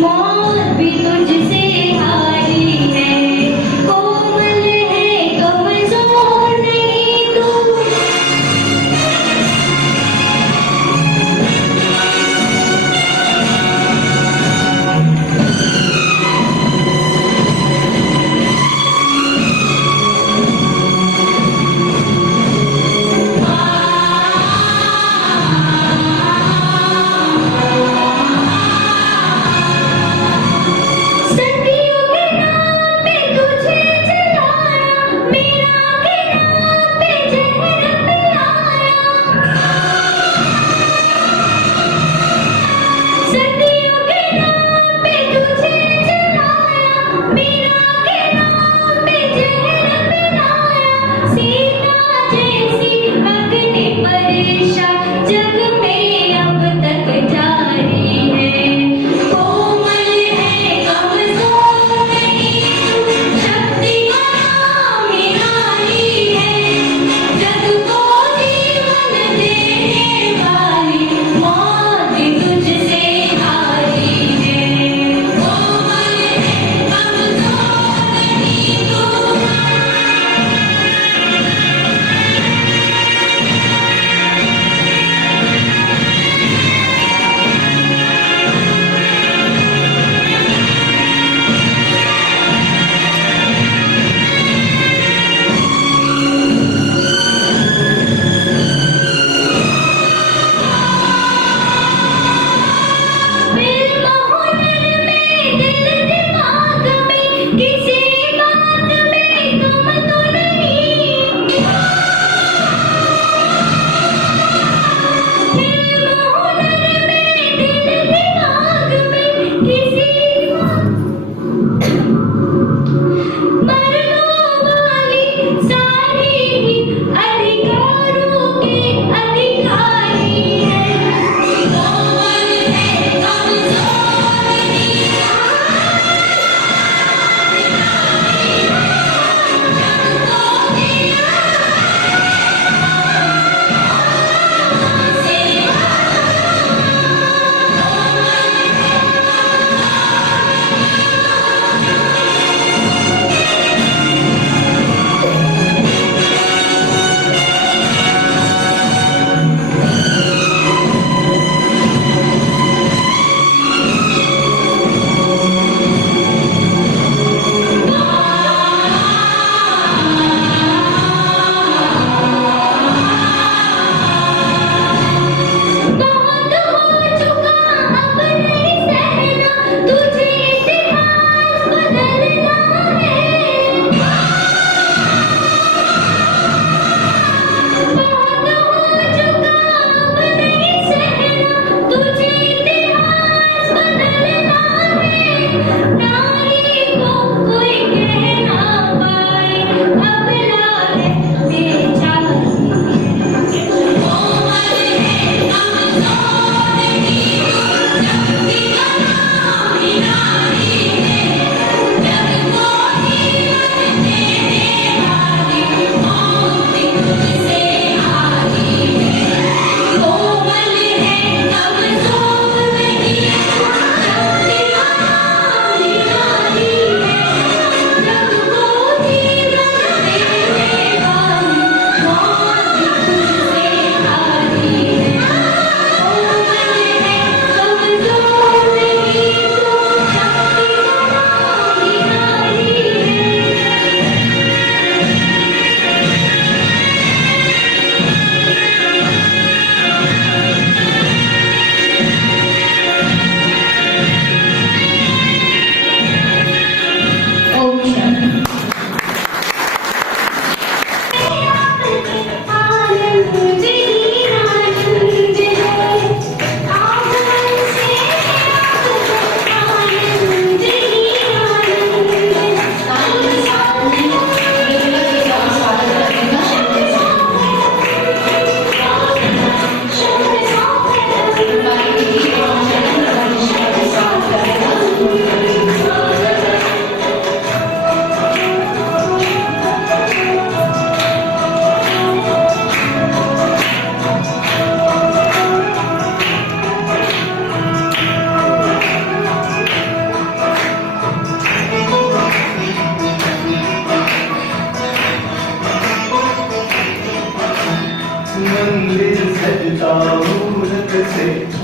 मौत भी तुझसे हारी है, कोमल है कमजोर नहीं तू।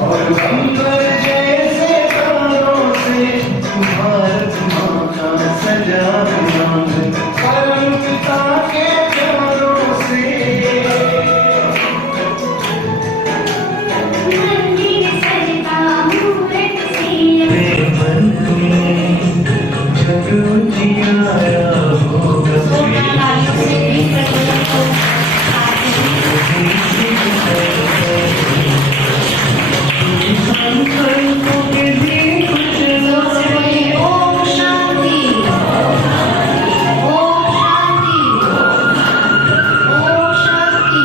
और अंबर जैसे तारों से भारत माँ का सजा रंग परम पिता के प्यारों से मंदिर सजता मूरत से मन में जग उजियारा होगा संकल्पों के दीप जला ओम शांति ओम शांति ओम शांति।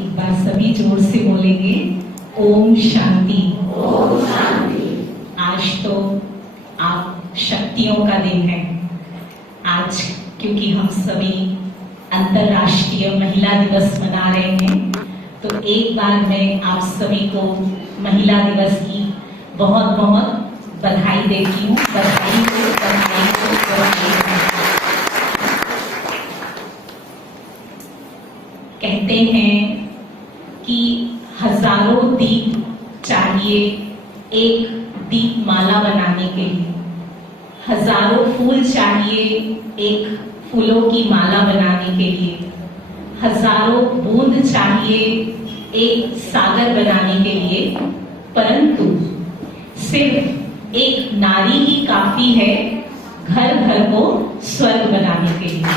एक बार सभी जोर से बोलेंगे ओम शांति। ओम शांति। आज तो आप शक्तियों का दिन है। आज क्योंकि हम सभी अंतर्राष्ट्रीय महिला दिवस मना रहे हैं, तो एक बार मैं आप सभी को महिला दिवस की बहुत बहुत बधाई देती हूँ। बधाई हो, बधाई हो, बधाई हो। कहते हैं कि हजारों दीप चाहिए एक दीप माला बनाने के लिए, हजारों फूल चाहिए एक फूलों की माला बनाने के लिए, हजारों बूंद चाहिए एक सागर बनाने के लिए, परंतु सिर्फ एक नारी ही काफी है घर घर को स्वर्ग बनाने के लिए।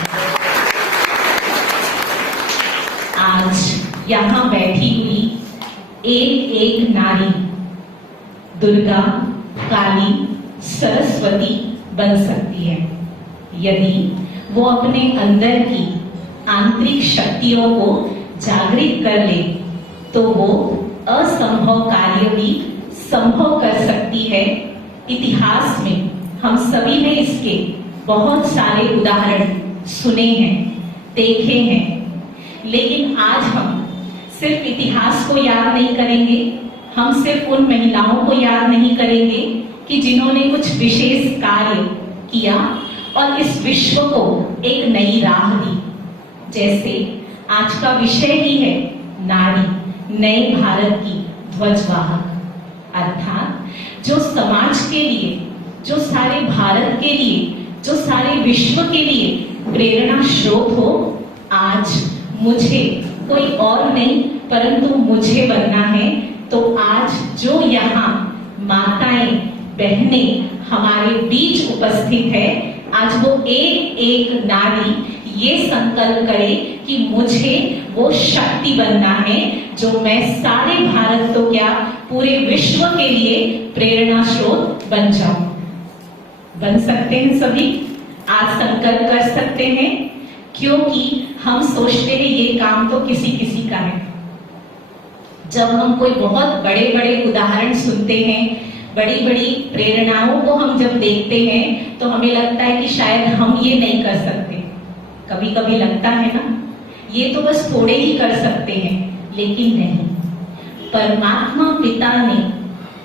आज यहाँ बैठी हुई एक एक नारी दुर्गा, काली, सरस्वती बन सकती है यदि वो अपने अंदर की आंतरिक शक्तियों को जागृत कर ले, तो वो असंभव कार्य भी संभव कर सकती है। इतिहास में हम सभी ने इसके बहुत सारे उदाहरण सुने हैं, देखे हैं, लेकिन आज हम सिर्फ इतिहास को याद नहीं करेंगे, हम सिर्फ उन महिलाओं को याद नहीं करेंगे कि जिन्होंने कुछ विशेष कार्य किया और इस विश्व को एक नई राह दी। जैसे आज का विषय ही है नारी, नए भारत की ध्वजवाहक, अर्थात जो समाज के लिए, जो सारे भारत के लिए, जो सारे विश्व के लिए प्रेरणा स्रोत हो। आज मुझे कोई और नहीं परंतु मुझे बनना है, तो आज जो यहाँ माताएं, बहनें हमारे बीच उपस्थित है, आज वो एक एक नारी ये संकल्प करे कि मुझे वो शक्ति बनना है जो मैं सारे भारत तो क्या पूरे विश्व के लिए प्रेरणा स्रोत बन जाऊं। बन सकते हैं सभी, आज संकल्प कर सकते हैं, क्योंकि हम सोचते हैं ये काम तो किसी किसी का है। जब हम कोई बहुत बड़े बड़े उदाहरण सुनते हैं, बड़ी बड़ी प्रेरणाओं को हम जब देखते हैं, तो हमें लगता है कि शायद हम ये नहीं कर सकते। कभी कभी लगता है ना, ये तो बस थोड़े ही कर सकते हैं, लेकिन नहीं। परमात्मा पिता ने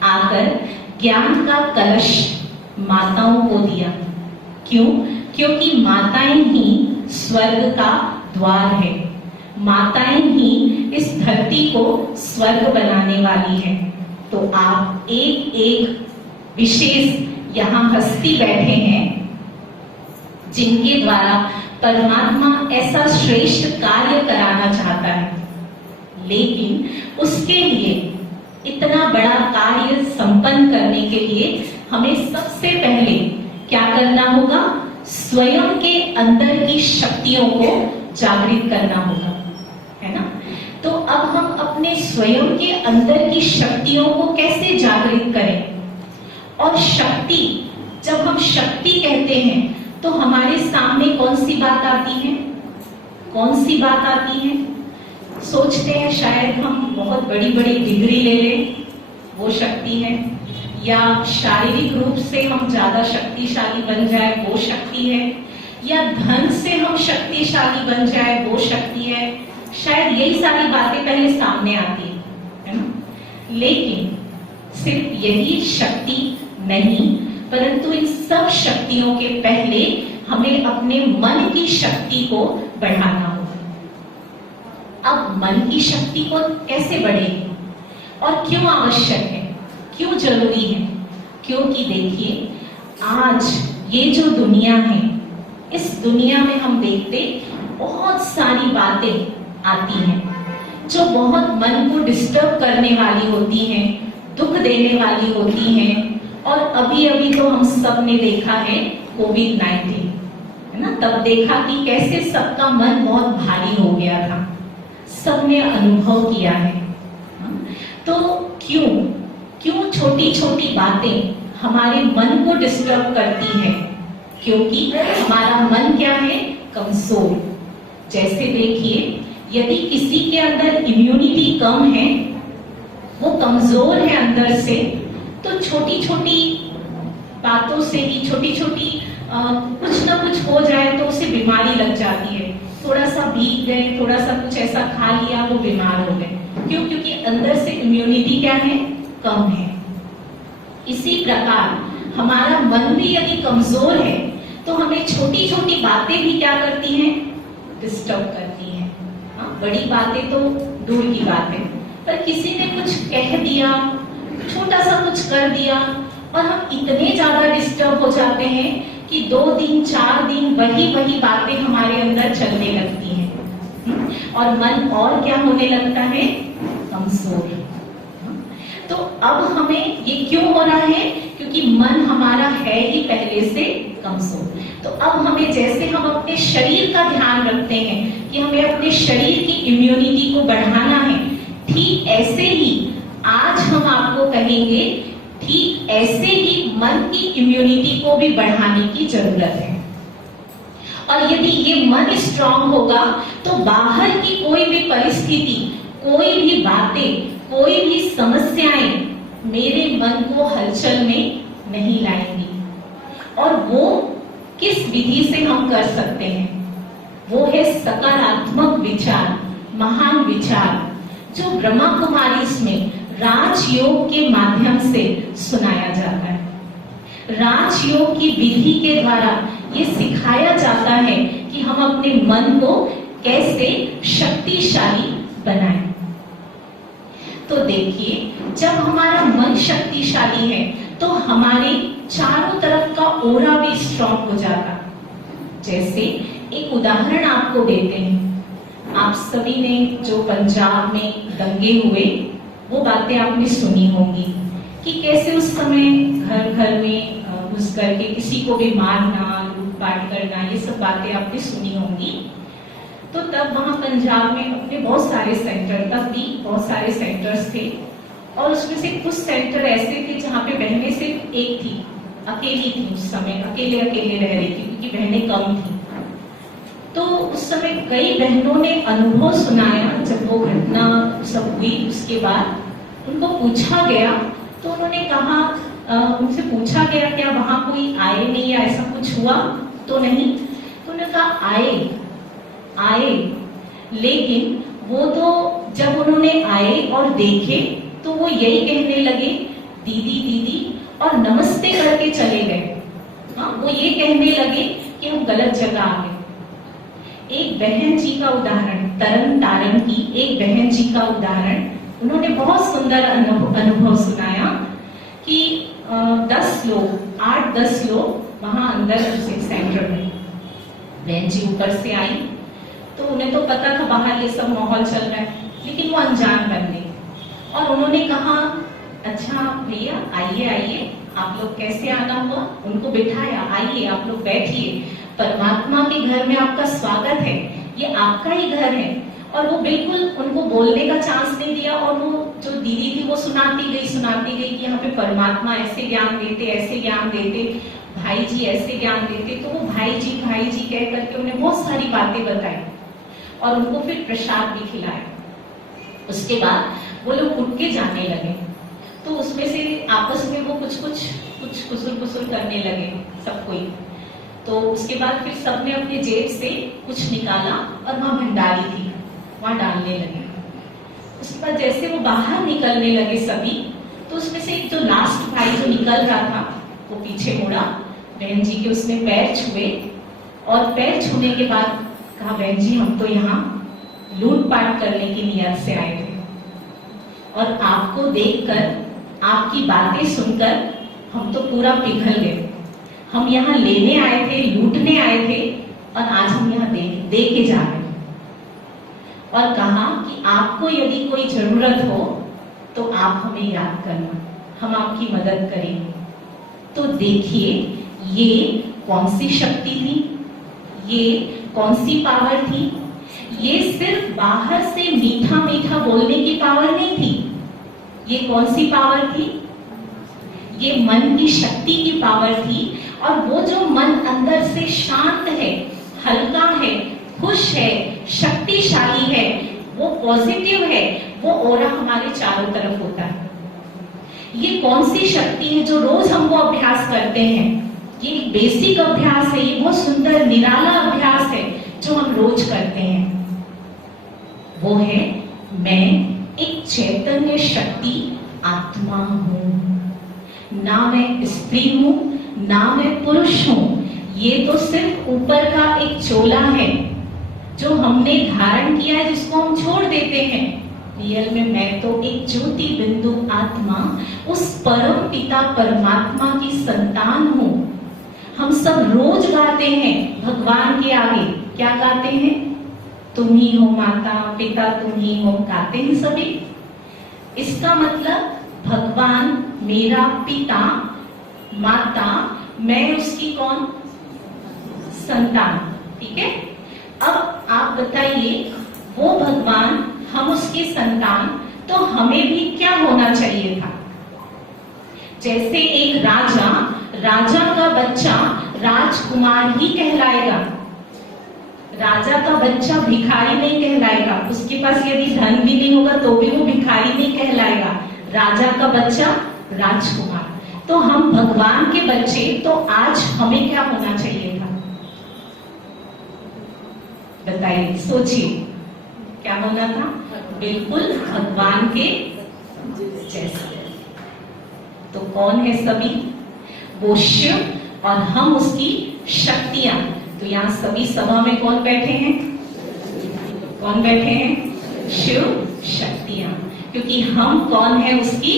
आकर ज्ञान का कलश माताओं को दिया। क्यों? क्योंकि माताएं ही स्वर्ग का द्वार है, माताएं ही इस धरती को स्वर्ग बनाने वाली है। तो आप एक एक विशेष यहाँ हस्ती बैठे हैं जिनके द्वारा परमात्मा ऐसा श्रेष्ठ कार्य कराना चाहता है, लेकिन उसके लिए इतना बड़ा कार्य संपन्न करने के लिए हमें सबसे पहले क्या करना होगा? स्वयं के अंदर की शक्तियों को जागृत करना होगा, है ना? तो अब हम अपने स्वयं के अंदर की शक्तियों को कैसे जागृत करें? और शक्ति, जब हम शक्ति कहते हैं तो हमारे सामने कौन सी बात आती है? कौन सी बात आती है? सोचते हैं शायद हम बहुत बड़ी बड़ी डिग्री ले लें, वो शक्ति है, या शारीरिक रूप से हम ज्यादा शक्तिशाली बन जाए, वो शक्ति है, या धन से हम शक्तिशाली बन जाए, वो शक्ति है। शायद यही सारी बातें पहले सामने आती है ना? लेकिन सिर्फ यही शक्ति नहीं, परंतु इन सब शक्तियों के पहले हमें अपने मन की शक्ति को बढ़ाना होगा। अब मन की शक्ति को कैसे बढ़ेगी और क्यों आवश्यक है, क्यों जरूरी है? क्योंकि देखिए, आज ये जो दुनिया है, इस दुनिया में हम देखते बहुत सारी बातें आती हैं जो बहुत मन को डिस्टर्ब करने वाली होती हैं, दुख देने वाली होती हैं। और अभी अभी तो हम सब ने देखा है कोविड-19, है ना? तब देखा कि कैसे सबका मन बहुत भारी हो गया था, सबने अनुभव किया है। तो क्यों छोटी छोटी बातें हमारे मन को डिस्टर्ब करती है? क्योंकि हमारा मन क्या है? कमजोर। जैसे देखिए, यदि किसी के अंदर इम्यूनिटी कम है, वो कमजोर है अंदर से, तो छोटी छोटी बातों से ही, छोटी छोटी कुछ ना कुछ हो जाए तो उसे बीमारी लग जाती है। थोड़ा सा भीग गए, थोड़ा सा कुछ ऐसा खा लिया, वो बीमार हो गए। क्यों? क्योंकि अंदर से इम्यूनिटी क्या है? कम है। इसी प्रकार हमारा मन भी यदि कमजोर है तो हमें छोटी छोटी बातें भी क्या करती हैं? डिस्टर्ब करती हैं। हाँ, बड़ी बातें तो दूर की बात है, पर किसी ने कुछ कह दिया, छोटा सा कुछ कर दिया, और हम इतने ज्यादा डिस्टर्ब हो जाते हैं कि 2 दिन 4 दिन वही बातें हमारे अंदर चलने लगती हैं। और मन और क्या होने लगता है? कमजोर। तो अब हमें ये क्यों हो रहा है? क्योंकि मन हमारा है ही पहले से कमजोर। तो अब हमें, जैसे हम अपने शरीर का ध्यान रखते हैं कि हमें अपने शरीर की इम्यूनिटी को बढ़ाना है, ठीक ऐसे ही आज हम आपको कहेंगे, ठीक ऐसे ही मन की इम्यूनिटी को भी बढ़ाने की जरूरत है। और यदि ये मन स्ट्रांग होगा तो बाहर की कोई भी परिस्थिति, कोई भी बातें, कोई भी समस्याएं मेरे मन को हलचल में नहीं लाएंगी। और वो किस विधि से हम कर सकते हैं? वो है सकारात्मक विचार, महान विचार, जो ब्रह्मा कुमारीज में राजयोग के माध्यम से सुनाया जाता है। राजयोग की विधि के द्वारा ये सिखाया जाता है कि हम अपने मन को कैसे शक्तिशाली बनाएं। तो देखिए, जब हमारा मन शक्तिशाली है तो हमारे चारों तरफ का ओरा भी स्ट्रॉन्ग हो जाता। जैसे एक उदाहरण आपको देते हैं। आप सभी ने जो पंजाब में दंगे हुए, वो बातें आपने सुनी होंगी कि कैसे उस समय घर घर में घुस करके किसी को भी मारना, लूटपाट करना, ये सब बातें आपने सुनी होंगी। तो तब वहां पंजाब में अपने बहुत सारे सेंटर, तब भी बहुत सारे सेंटर्स थे, और उसमें से कुछ सेंटर ऐसे थे जहाँ पे बहनें सिर्फ एक थी, अकेली थी। उस समय अकेले रह रही थी क्योंकि बहनें कम थी। तो उस समय कई बहनों ने अनुभव सुनाया। जब वो घटना सब हुई, उसके बाद उनको पूछा गया तो उन्होंने कहा, उनसे पूछा गया क्या वहां कोई आए नहीं या ऐसा कुछ हुआ? तो नहीं। तो उन्होंने कहा आए, लेकिन वो तो जब उन्होंने आए और देखे तो वो यही कहने लगे, दीदी, और नमस्ते करके चले गए। हाँ, वो ये कहने लगे कि हम गलत जगह आ गए। एक बहन जी का उदाहरण, तरन तारण की एक बहन जी का उदाहरण, उन्होंने बहुत सुंदर अनुभव सुनाया कि 10 लोग, 8-10 लोग वहां अंदर सेंटर में, बहन जी ऊपर से आई तो उन्हें तो पता था बाहर ये सब माहौल चल रहा है, लेकिन वो अनजान बन गई। और उन्होंने कहा, अच्छा भैया आइए, आप लोग कैसे आना हुआ? उनको बिठाया, आइए आप लोग बैठिए, परमात्मा के घर में आपका स्वागत है, ये आपका ही घर है। और वो बिल्कुल उनको बोलने का चांस नहीं दिया। और वो जो दीदी थी वो सुनाती गई कि यहाँ पे परमात्मा ऐसे ज्ञान देते, भाई जी ऐसे ज्ञान देते। तो वो भाई जी कह करके उन्हें बहुत सारी बातें बताई और उनको फिर प्रसाद भी खिलाया। उसके बाद वो लोग उठ के जाने लगे। तो उसमें से आपस में वो कुछ कुसुर करने लगे सब कोई। तो उसके बाद फिर सबने अपने जेब से कुछ निकाला और वहां भंडारी थी, वहां डालने लगे। उसके बाद जैसे वो बाहर निकलने लगे सभी, तो उसमें से एक जो लास्ट भाई जो निकल रहा था वो पीछे मुड़ा, बहन जी के उसने पैर छुए और पैर छूने के बाद कहा, बहन जी हम तो यहाँ लूटपाट करने की नियत से आए थे और आपको देखकर, आपकी बातें सुनकर हम तो पूरा पिघल गए। हम यहाँ लेने आए थे, लूटने आए थे और आज हम यहाँ दे के जा रहे हैं। और कहा कि आपको यदि कोई जरूरत हो तो आप हमें याद करना, हम आपकी मदद करेंगे। तो देखिए ये कौन सी शक्ति थी, ये कौन सी पावर थी। ये सिर्फ बाहर से मीठा मीठा बोलने की पावर नहीं थी। ये कौन सी पावर थी? ये मन की शक्ति की पावर थी। और वो जो मन अंदर से शांत है, हल्का है, खुश है, शक्तिशाली है, वो पॉजिटिव है, वो ऑरा हमारे चारों तरफ होता है। ये कौन सी शक्ति है जो रोज हम वो अभ्यास करते हैं? ये एक बेसिक अभ्यास है, ये बहुत सुंदर निराला अभ्यास है जो हम रोज करते हैं। वो है, मैं एक चैतन्य शक्ति आत्मा हूं। ना मैं स्त्री हूं, ना मैं पुरुष हूं। ये तो सिर्फ ऊपर का एक चोला है जो हमने धारण किया है, जिसको हम छोड़ देते हैं। रियल में मैं तो एक ज्योति बिंदु आत्मा, उस परम पिता परमात्मा की संतान हूं। हम सब रोज गाते हैं भगवान के आगे, क्या गाते हैं? तुम ही हो माता पिता, तुम ही हो, गाते हैं सभी। इसका मतलब भगवान मेरा पिता, माता, मैं उसकी कौन? संतान। ठीक है। अब आप बताइए, वो भगवान, हम उसके संतान, तो हमें भी क्या होना चाहिए था? जैसे एक राजा का बच्चा राजकुमार ही कहलाएगा। राजा का बच्चा भिखारी नहीं कहलाएगा। उसके पास यदि धन भी नहीं होगा तो भी वो भिखारी नहीं कहलाएगा। राजा का बच्चा राजकुमार। तो हम भगवान के बच्चे, तो आज हमें क्या होना चाहिए था? बताइए, सोचिए, क्या होना था? बिल्कुल भगवान के जैसा। तो कौन है सभी? वो शिव और हम उसकी शक्तियां। तो यहाँ सभी सभा में कौन बैठे हैं? कौन बैठे हैं? शिव शक्तियां। क्योंकि हम कौन है? उसकी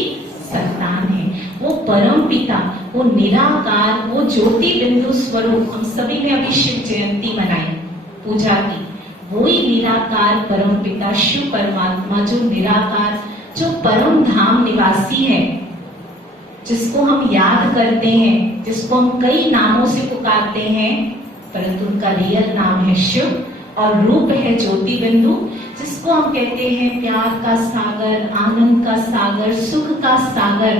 संतान है। वो परम पिता, वो निराकार, वो ज्योति बिंदु स्वरूप। हम सभी ने अभी शिव जयंती मनाई, पूजा की। वही निराकार परम पिता शिव परमात्मा, जो निराकार, जो परम धाम निवासी है, जिसको हम याद करते हैं, जिसको हम कई नामों से पुकारते हैं, परंतु उनका रियल नाम है शिव और रूप है ज्योति बिंदु, जिसको हम कहते हैं प्यार का सागर, आनंद का सागर, सुख का सागर,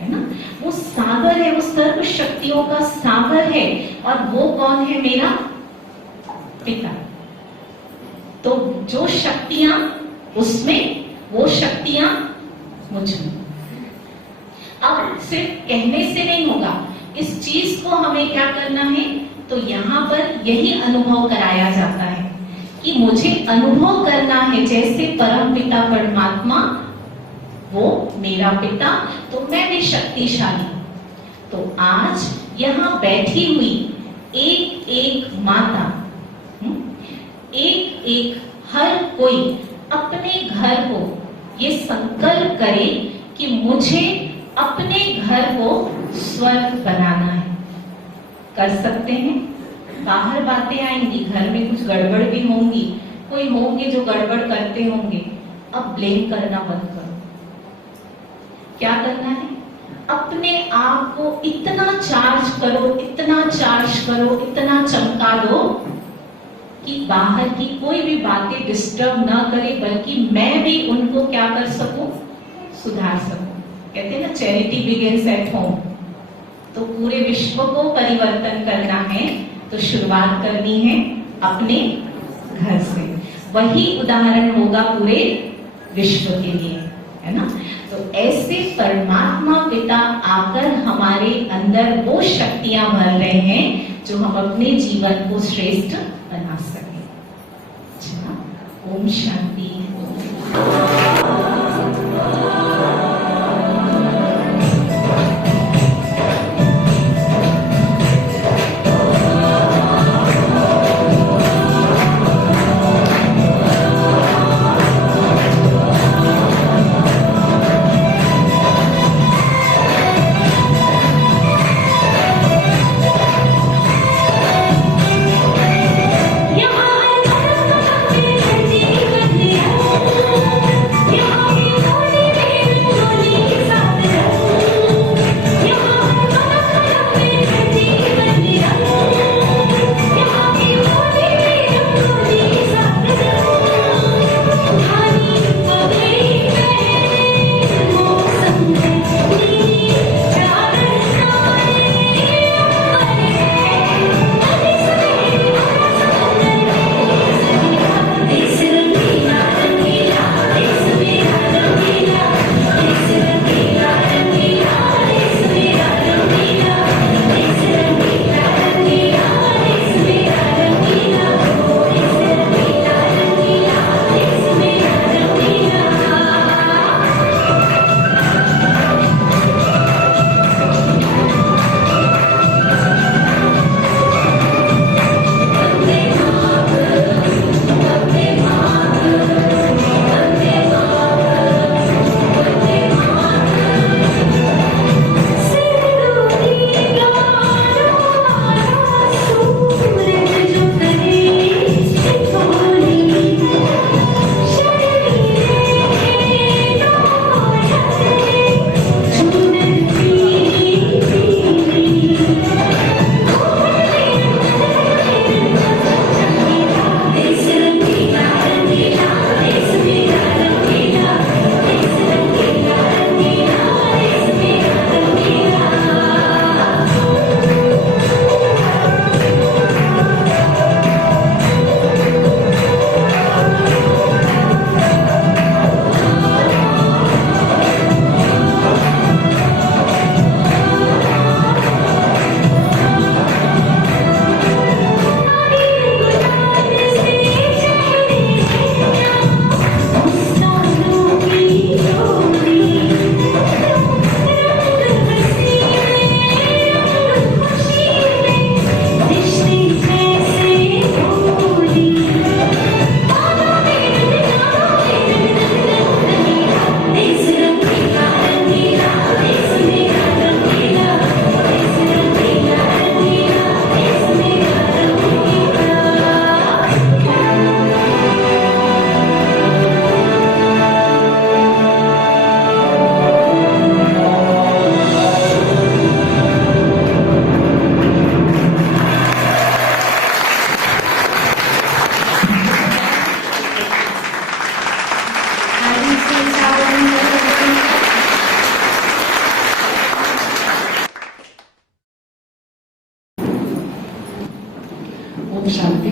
है ना। वो सागर है, वो सर्व शक्तियों का सागर है। और वो कौन है? मेरा पिता। तो जो शक्तियां उसमें, वो शक्तियां मुझ में। अब सिर्फ कहने से नहीं होगा, इस चीज को हमें क्या करना है? तो यहाँ पर यही अनुभव कराया जाता है कि मुझे अनुभव करना है जैसे परम पिता परमात्मा, वो मेरा पिता, तो मैं भी शक्तिशाली। तो आज यहाँ बैठी हुई एक एक माता, एक एक हर कोई अपने घर को ये संकल्प करे कि मुझे अपने घर को स्वर्ग बनाना है। कर सकते हैं। बाहर बातें आएंगी, घर में कुछ गड़बड़ भी होंगी, कोई होंगे जो गड़बड़ करते होंगे। अब ब्लेम करना बंद करो। क्या करना है? अपने आप को इतना चार्ज करो, इतना चार्ज करो, इतना चमका दो कि बाहर की कोई भी बातें डिस्टर्ब ना करे, बल्कि मैं भी उनको क्या कर सकूं? सुधार सकूं। कहते हैं ना, चैरिटी बिगिंस एट होम। तो पूरे विश्व को परिवर्तन करना है तो शुरुआत करनी है अपने घर से। वही उदाहरण होगा पूरे विश्व के लिए, है ना। तो ऐसे परमात्मा पिता आकर हमारे अंदर वो शक्तियां भर रहे हैं जो हम अपने जीवन को श्रेष्ठ बना सके। अच्छा, ओम शांति। शांति।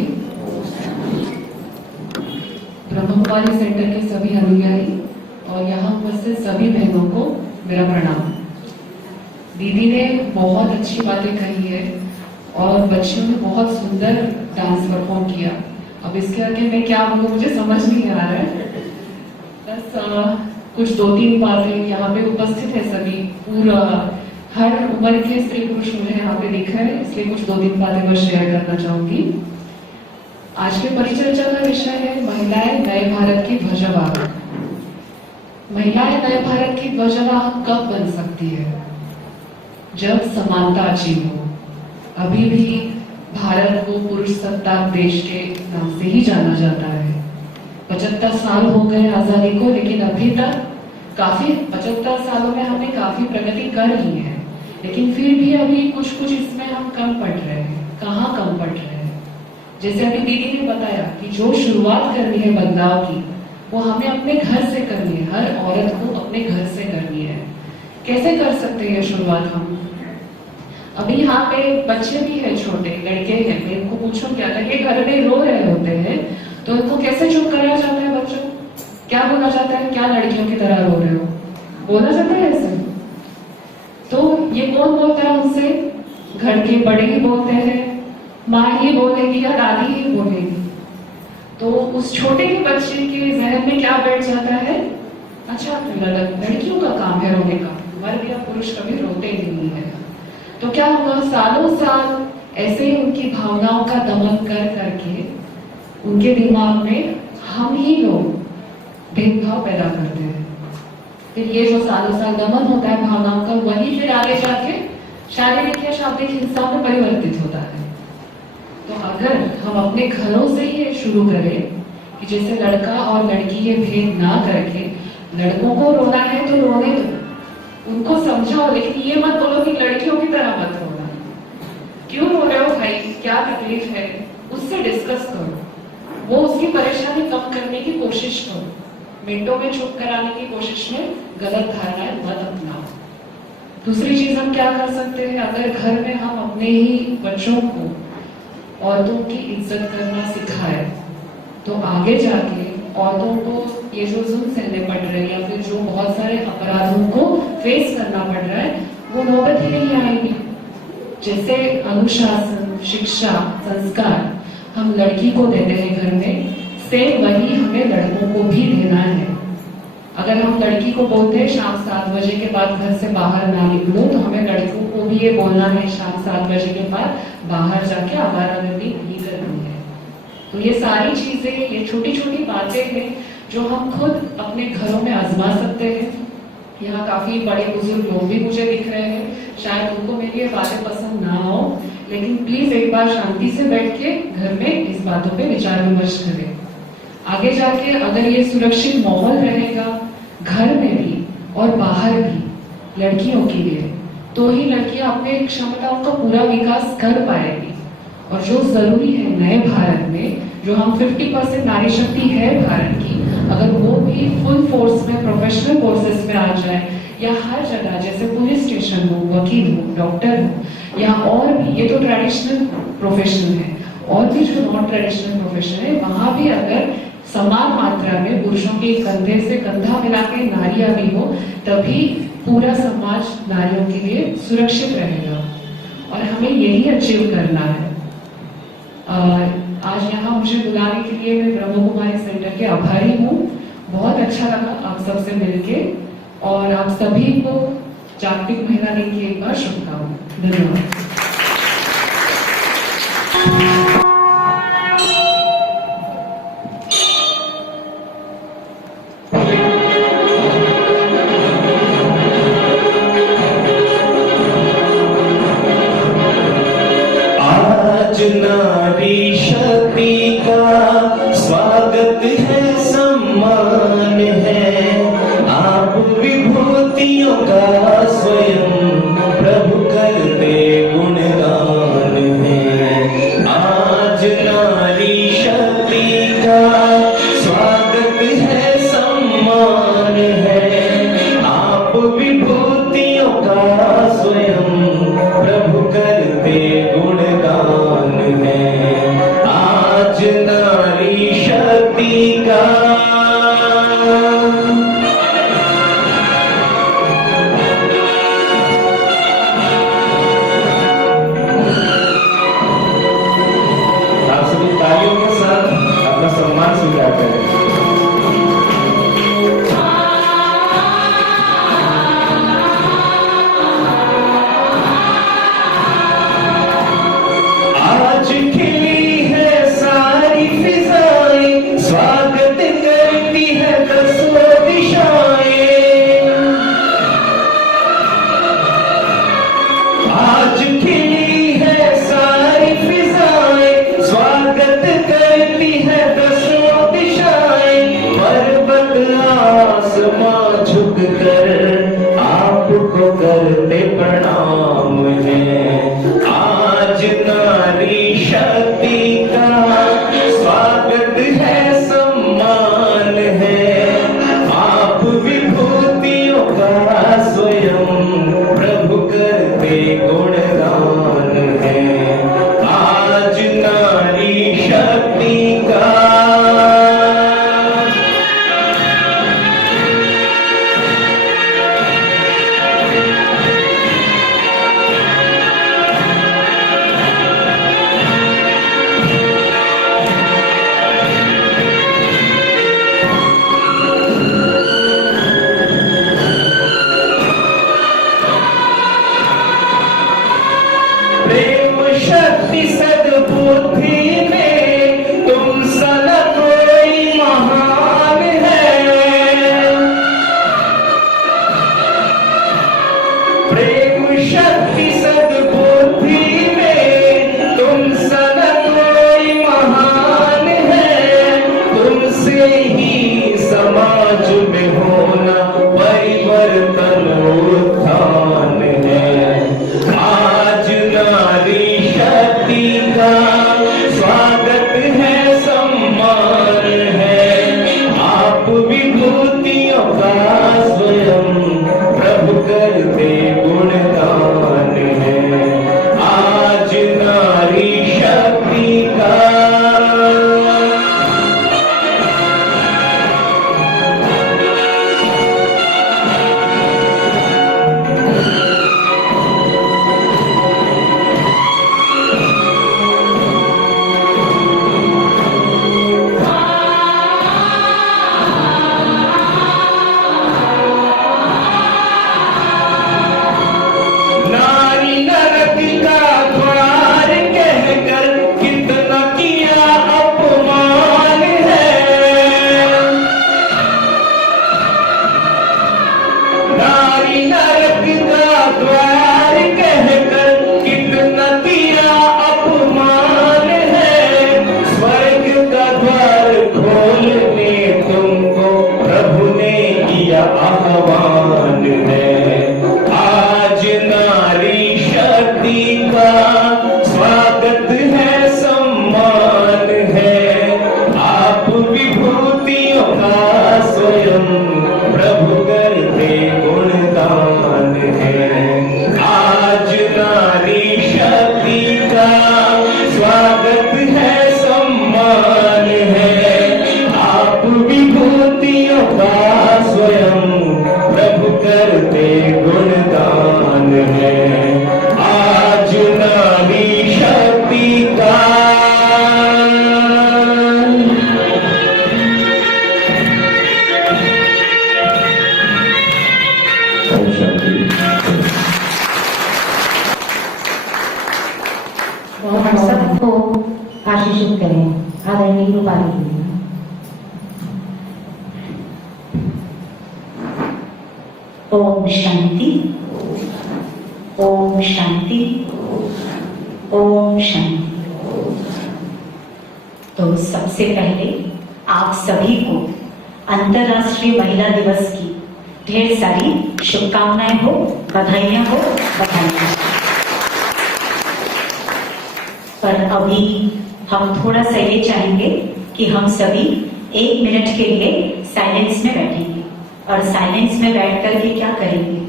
ब्रह्मकुमारी सेंटर के सभी अनुयायी और यहाँ उपस्थित सभी बहनों को मेरा प्रणाम। दीदी ने बहुत अच्छी बातें कही है और बच्चियों ने बहुत सुंदर डांस परफॉर्म किया। अब इसके आगे मैं क्या बोलूं मुझे समझ नहीं आ रहा है। बस कुछ 2-3 बातें यहाँ पे उपस्थित है सभी, पूरा हर उम्र के स्त्री पुरुष मुझे यहाँ पे दिख रहे हैं, इसलिए कुछ 2-3 बातें बस शेयर करना चाहूंगी। आज के परिचर्चा का विषय है महिलाएं नए भारत की ध्वजवाहक। महिलाएं नए भारत की ध्वजवाहक कब बन सकती है? जब समानता अचीव हो। अभी भी भारत को पुरुष सत्ताक देश के नाम से ही जाना जाता है। 75 साल हो गए आजादी को, लेकिन अभी तक 75 सालों में हमने काफी प्रगति कर ली है, लेकिन फिर भी अभी कुछ इसमें हम कम पड़ रहे हैं। कहाँ कम पड़ रहे हैं? जैसे अभी दीदी ने बताया कि जो शुरुआत करनी है बदलाव की, वो हमें अपने घर से करनी है। हर औरत को अपने घर से करनी है। कैसे कर सकते हैं शुरुआत हम? अभी यहाँ पे बच्चे भी हैं, छोटे लड़के हैं, मैं इनको पूछूं क्या लगे घर में रो रहे होते हैं तो इनको कैसे चुप कराया जाता है? बच्चों क्या बोला जाता है? क्या लड़कियों की तरह रो रहे हो बोला जाता है ऐसे? तो ये कौन बोलता है उनसे? घर के बड़े ही बोलते हैं, माँ ही बोलेगी या दादी ही बोलेगी। तो उस छोटे ही बच्चे के जहन में क्या बैठ जाता है? अच्छा लड़कियों का काम है रोने का, मर्द या पुरुष कभी रोते नहीं है। तो क्या हुआ? सालों साल ऐसे ही उनकी भावनाओं का दमन कर करके उनके दिमाग में हम ही लोग भेदभाव पैदा करते हैं। फिर ये जो सालों साल दमन होता है भावनाओं का, वही फिर आगे जाके शारीरिक या शाब्दिक हिंसा में परिवर्तित होता है। तो अगर हम अपने घरों से ही ये शुरू करें कि जैसे लड़का और लड़की ये भेद ना करके, लड़कों को रोना है तो रोने दो, उनको समझाओ, लेकिन ये मत बोलो कि लड़कियों की तरह मत रोना। क्यों रो रहे हो भाई, क्या तकलीफ है, उससे डिस्कस करो। वो उसकी परेशानी कम करने की कोशिश करो। मिनटों में चुप कराने की कोशिश में गलत धारणाएं मत अपनाओ। दूसरी चीज हम क्या कर सकते हैं? अगर घर में हम अपने ही बच्चों को औरतों की इज्जत करना सिखाए, तो आगे जाके औरतों को ये जो जुल्म सहने पड़ रहे हैं या फिर जो बहुत सारे अपराधों को फेस करना पड़ रहा है, वो नौबत ही नहीं आएगी। जैसे अनुशासन, शिक्षा, संस्कार हम लड़की को देते हैं घर में, सेम वही हमें लड़कों को भी देना है। अगर हम लड़की को बोलते हैं शाम 7 बजे के बाद घर से बाहर ना निकलो, तो हमें लड़कों को भी ये बोलना है शाम 7 बजे के बाद बाहर जाके आवारागर्दी नहीं करनी है। तो ये सारी चीजें, ये छोटी छोटी बातें हैं जो हम खुद अपने घरों में आजमा सकते हैं। यहाँ काफी बड़े बुजुर्ग लोग भी मुझे दिख रहे हैं, शायद उनको मेरी ये बातें पसंद ना हो, लेकिन प्लीज एक बार शांति से बैठ के घर में इस बातों पे विचार विमर्श करें। आगे जाके अगर ये सुरक्षित माहौल रहेगा घर में भी और बाहर भी लड़कियों के लिए, तो ही लड़कियां अपने क्षमताओं का पूरा विकास कर पाएगी। और जो जरूरी है नए भारत में, जो हम 50% नारी शक्ति है भारत की, अगर वो भी फुल फोर्स में प्रोफेशनल कोर्सेज में आ जाए, या हर जगह जैसे पुलिस स्टेशन हो, वकील हो, डॉक्टर हो, या और भी, ये तो ट्रेडिशनल प्रोफेशन है, और भी जो नॉन ट्रेडिशनल प्रोफेशन है, वहां भी अगर समान मात्रा में पुरुषों के कंधे से कंधा मिला के नारियां भी हो, तभी पूरा समाज नारियों के लिए सुरक्षित रहेगा। और हमें यही अचीव करना है। आज यहाँ मुझे बुलाने के लिए मैं ब्रह्मकुमारी सेंटर के आभारी हूँ। बहुत अच्छा लगा आप सबसे मिलके, और आप सभी को जागतिक महिला दिन की एक बार शुभकामनाएं। धन्यवाद। नारी शक्ति का स्वागत है, सम्मान है, आप विभूतियों का स्वयं प्रभु करते गुण नारी शक्ति का आप सभी तालियों के साथ अपना सम्मान स्वीकार करें। आज खिली है सारी फिजाएं, स्वागत करती है दसों दिशाएं। आज खिली है सारी फिजाएं, स्वागत करती है दसों दिशाएं। पर्वत आसमां झुक कर आपको करते प्रणाम है। आज नारी शक्ति का स्वागत है, सम्मान है। आप विभूतियों का स्वयं प्रभु करते गुणगान है। आज नारी शक्ति का प्रेम शक्ति सद्बुद्धि में तुम सन कोई महान है। प्रेम शक्ति सद्बुद्धि में तुम सन कोई महान है। तुमसे ही समाज में होना परिवर्तन उत्थान है। आज नारी शक्ति का स्वागत है, सम्मान है। आप विभूतियों का स्वयं प्रभु करते गुणगान है। आज नारी शक्ति का नारी नरक का द्वार कहकर कितना किया अपमान है। नारी नरक का द्वार कहकर कितना किया अपमान है। स्वर्ग का द्वार खोलने तुमको प्रभु ने किया आह्वान है। आज नारी शक्ति का स्वागत है, सम्मान है। आप विभूतियों का स्वयं प्रभु करते गुणगान है। आज नारी शक्ति का स्वागत है, सम्मान है। आप विभूतियों का स्वयं प्रभु करते गुणगान है। आज नारी शक्ति का हम सबको आशीषित करें आदरणीय रूपाली जी। ओम शांति, ओम शांति, ओम शांति। तो सबसे पहले आप सभी को अंतर्राष्ट्रीय महिला दिवस की ढेर सारी शुभकामनाएं हो, बधाइयां हो, बधाइयां। पर अभी हम थोड़ा सा ये चाहेंगे कि हम सभी 1 मिनट के लिए साइलेंस में बैठेंगे। और साइलेंस में बैठ कर के क्या करेंगे?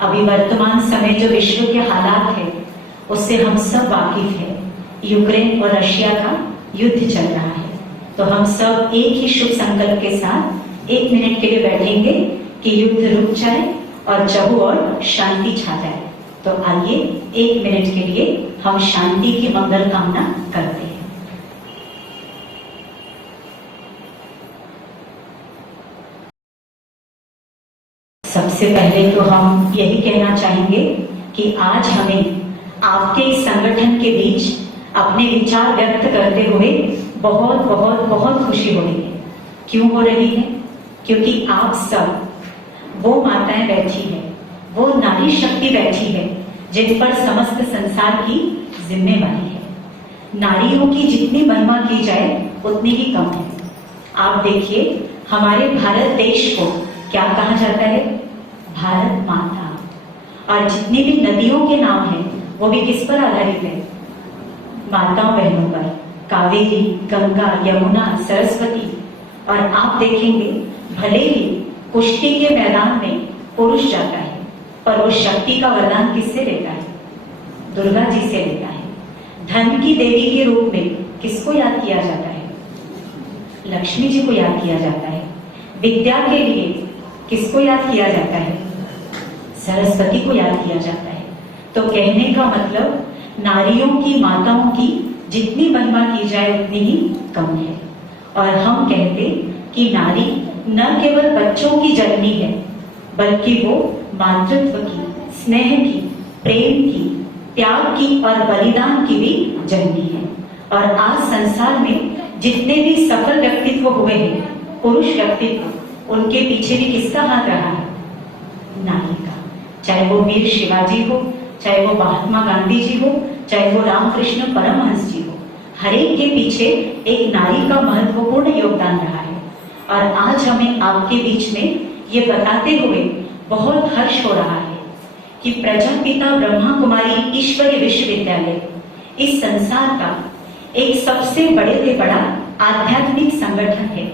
अभी वर्तमान समय जो विश्व के हालात है उससे हम सब वाकिफ है। यूक्रेन और रशिया का युद्ध चल रहा है। तो हम सब एक ही शुभ संकल्प के साथ 1 मिनट के लिए बैठेंगे कि युद्ध रुक जाए और चहु और शांति छा जाए। तो आइए 1 मिनट के लिए हम शांति की मंगल कामना करते हैं। सबसे पहले तो हम यही कहना चाहेंगे कि आज हमें आपके इस संगठन के बीच अपने विचार व्यक्त करते हुए बहुत बहुत बहुत खुशी हो रही है। क्यों हो रही है? क्योंकि आप सब वो माताएं बैठी है, वो नारी शक्ति बैठी है जिन पर समस्त संसार की जिम्मेवारी है। नारियों की जितनी महिमा की जाए उतनी ही कम है। आप देखिए हमारे भारत देश को क्या कहा जाता है? भारत माता। और जितनी भी नदियों के नाम हैं वो भी किस पर आधारित है? माताओं बहनों पर। कावेरी, गंगा, यमुना, सरस्वती। और आप देखेंगे भले ही कुश्ती के मैदान में पुरुष जाता है पर वो शक्ति का वरदान किससे लेता है? दुर्गा जी से लेता है। धन की देवी के रूप में किसको याद किया जाता है? लक्ष्मी जी को याद किया जाता है। विद्या के लिए किसको याद किया जाता है? सरस्वती को याद किया जाता है। तो कहने का मतलब नारियों की, माताओं की जितनी महिमा की जाए उतनी ही कम है। और हम कहते कि नारी न केवल बच्चों की जननी है बल्कि वो मातृत्व की, स्नेह की, प्रेम की, त्याग की और बलिदान की भी जननी है। और आज संसार में जितने भी सफल व्यक्तित्व हुए हैं, पुरुष व्यक्तित्व, उनके पीछे भी किसका हाथ रहा है? नारी का। चाहे वो वीर शिवाजी हो, चाहे वो महात्मा गांधी जी हो, चाहे वो रामकृष्ण परमहंस जी हो, हर एक के पीछे एक नारी का महत्वपूर्ण योगदान रहा है। और आज हमें आपके बीच में ये बताते हुए बहुत हर्ष हो रहा है कि प्रजापिता ब्रह्मा कुमारी ईश्वरीय विश्वविद्यालय इस संसार का एक सबसे बड़े से बड़ा आध्यात्मिक संगठन है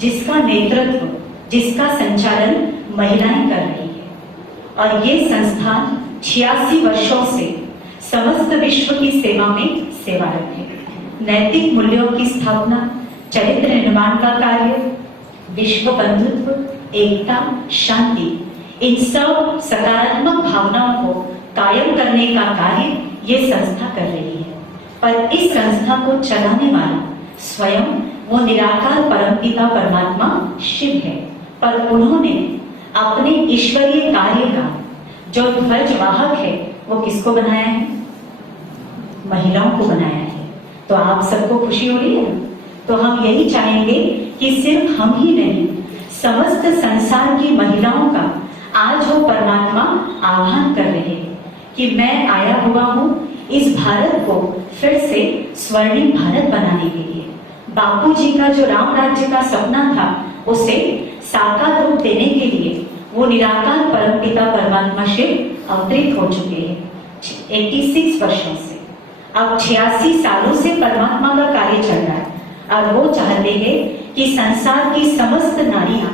जिसका नेतृत्व, जिसका संचालन महिलाएं कर रही है। और ये संस्थान 86 वर्षों से समस्त विश्व की सेवा में सेवारत है। नैतिक मूल्यों की स्थापना, चरित्र निर्माण का कार्य, विश्व बंधुत्व, एकता, शांति, इन सब सकारात्मक भावनाओं को कायम करने का कार्य ये संस्था कर रही है। पर इस संस्था को चलाने वाला स्वयं वो निराकार परमपिता परमात्मा शिव है। पर उन्होंने अपने ईश्वरीय कार्य का जो ध्वजवाहक है वो किसको बनाया है? महिलाओं को बनाया है। तो आप सबको खुशी हो रही है? तो हम यही चाहेंगे कि सिर्फ हम ही नहीं, समस्त संसार की महिलाओं का आज वो परमात्मा आह्वान कर रहे हैं कि मैं आया हुआ हूँ इस भारत को फिर से स्वर्णिम भारत बनाने के लिए। बापू जी का जो राम राज्य का सपना था उसे साकार रूप देने के लिए वो निराकार परमपिता परमात्मा शिव अवतरित हो चुके हैं 86 वर्षों से। अब 86 सालों से परमात्मा का कार्य चल रहा है और वो चाहते हैं कि संसार की समस्त नारियां,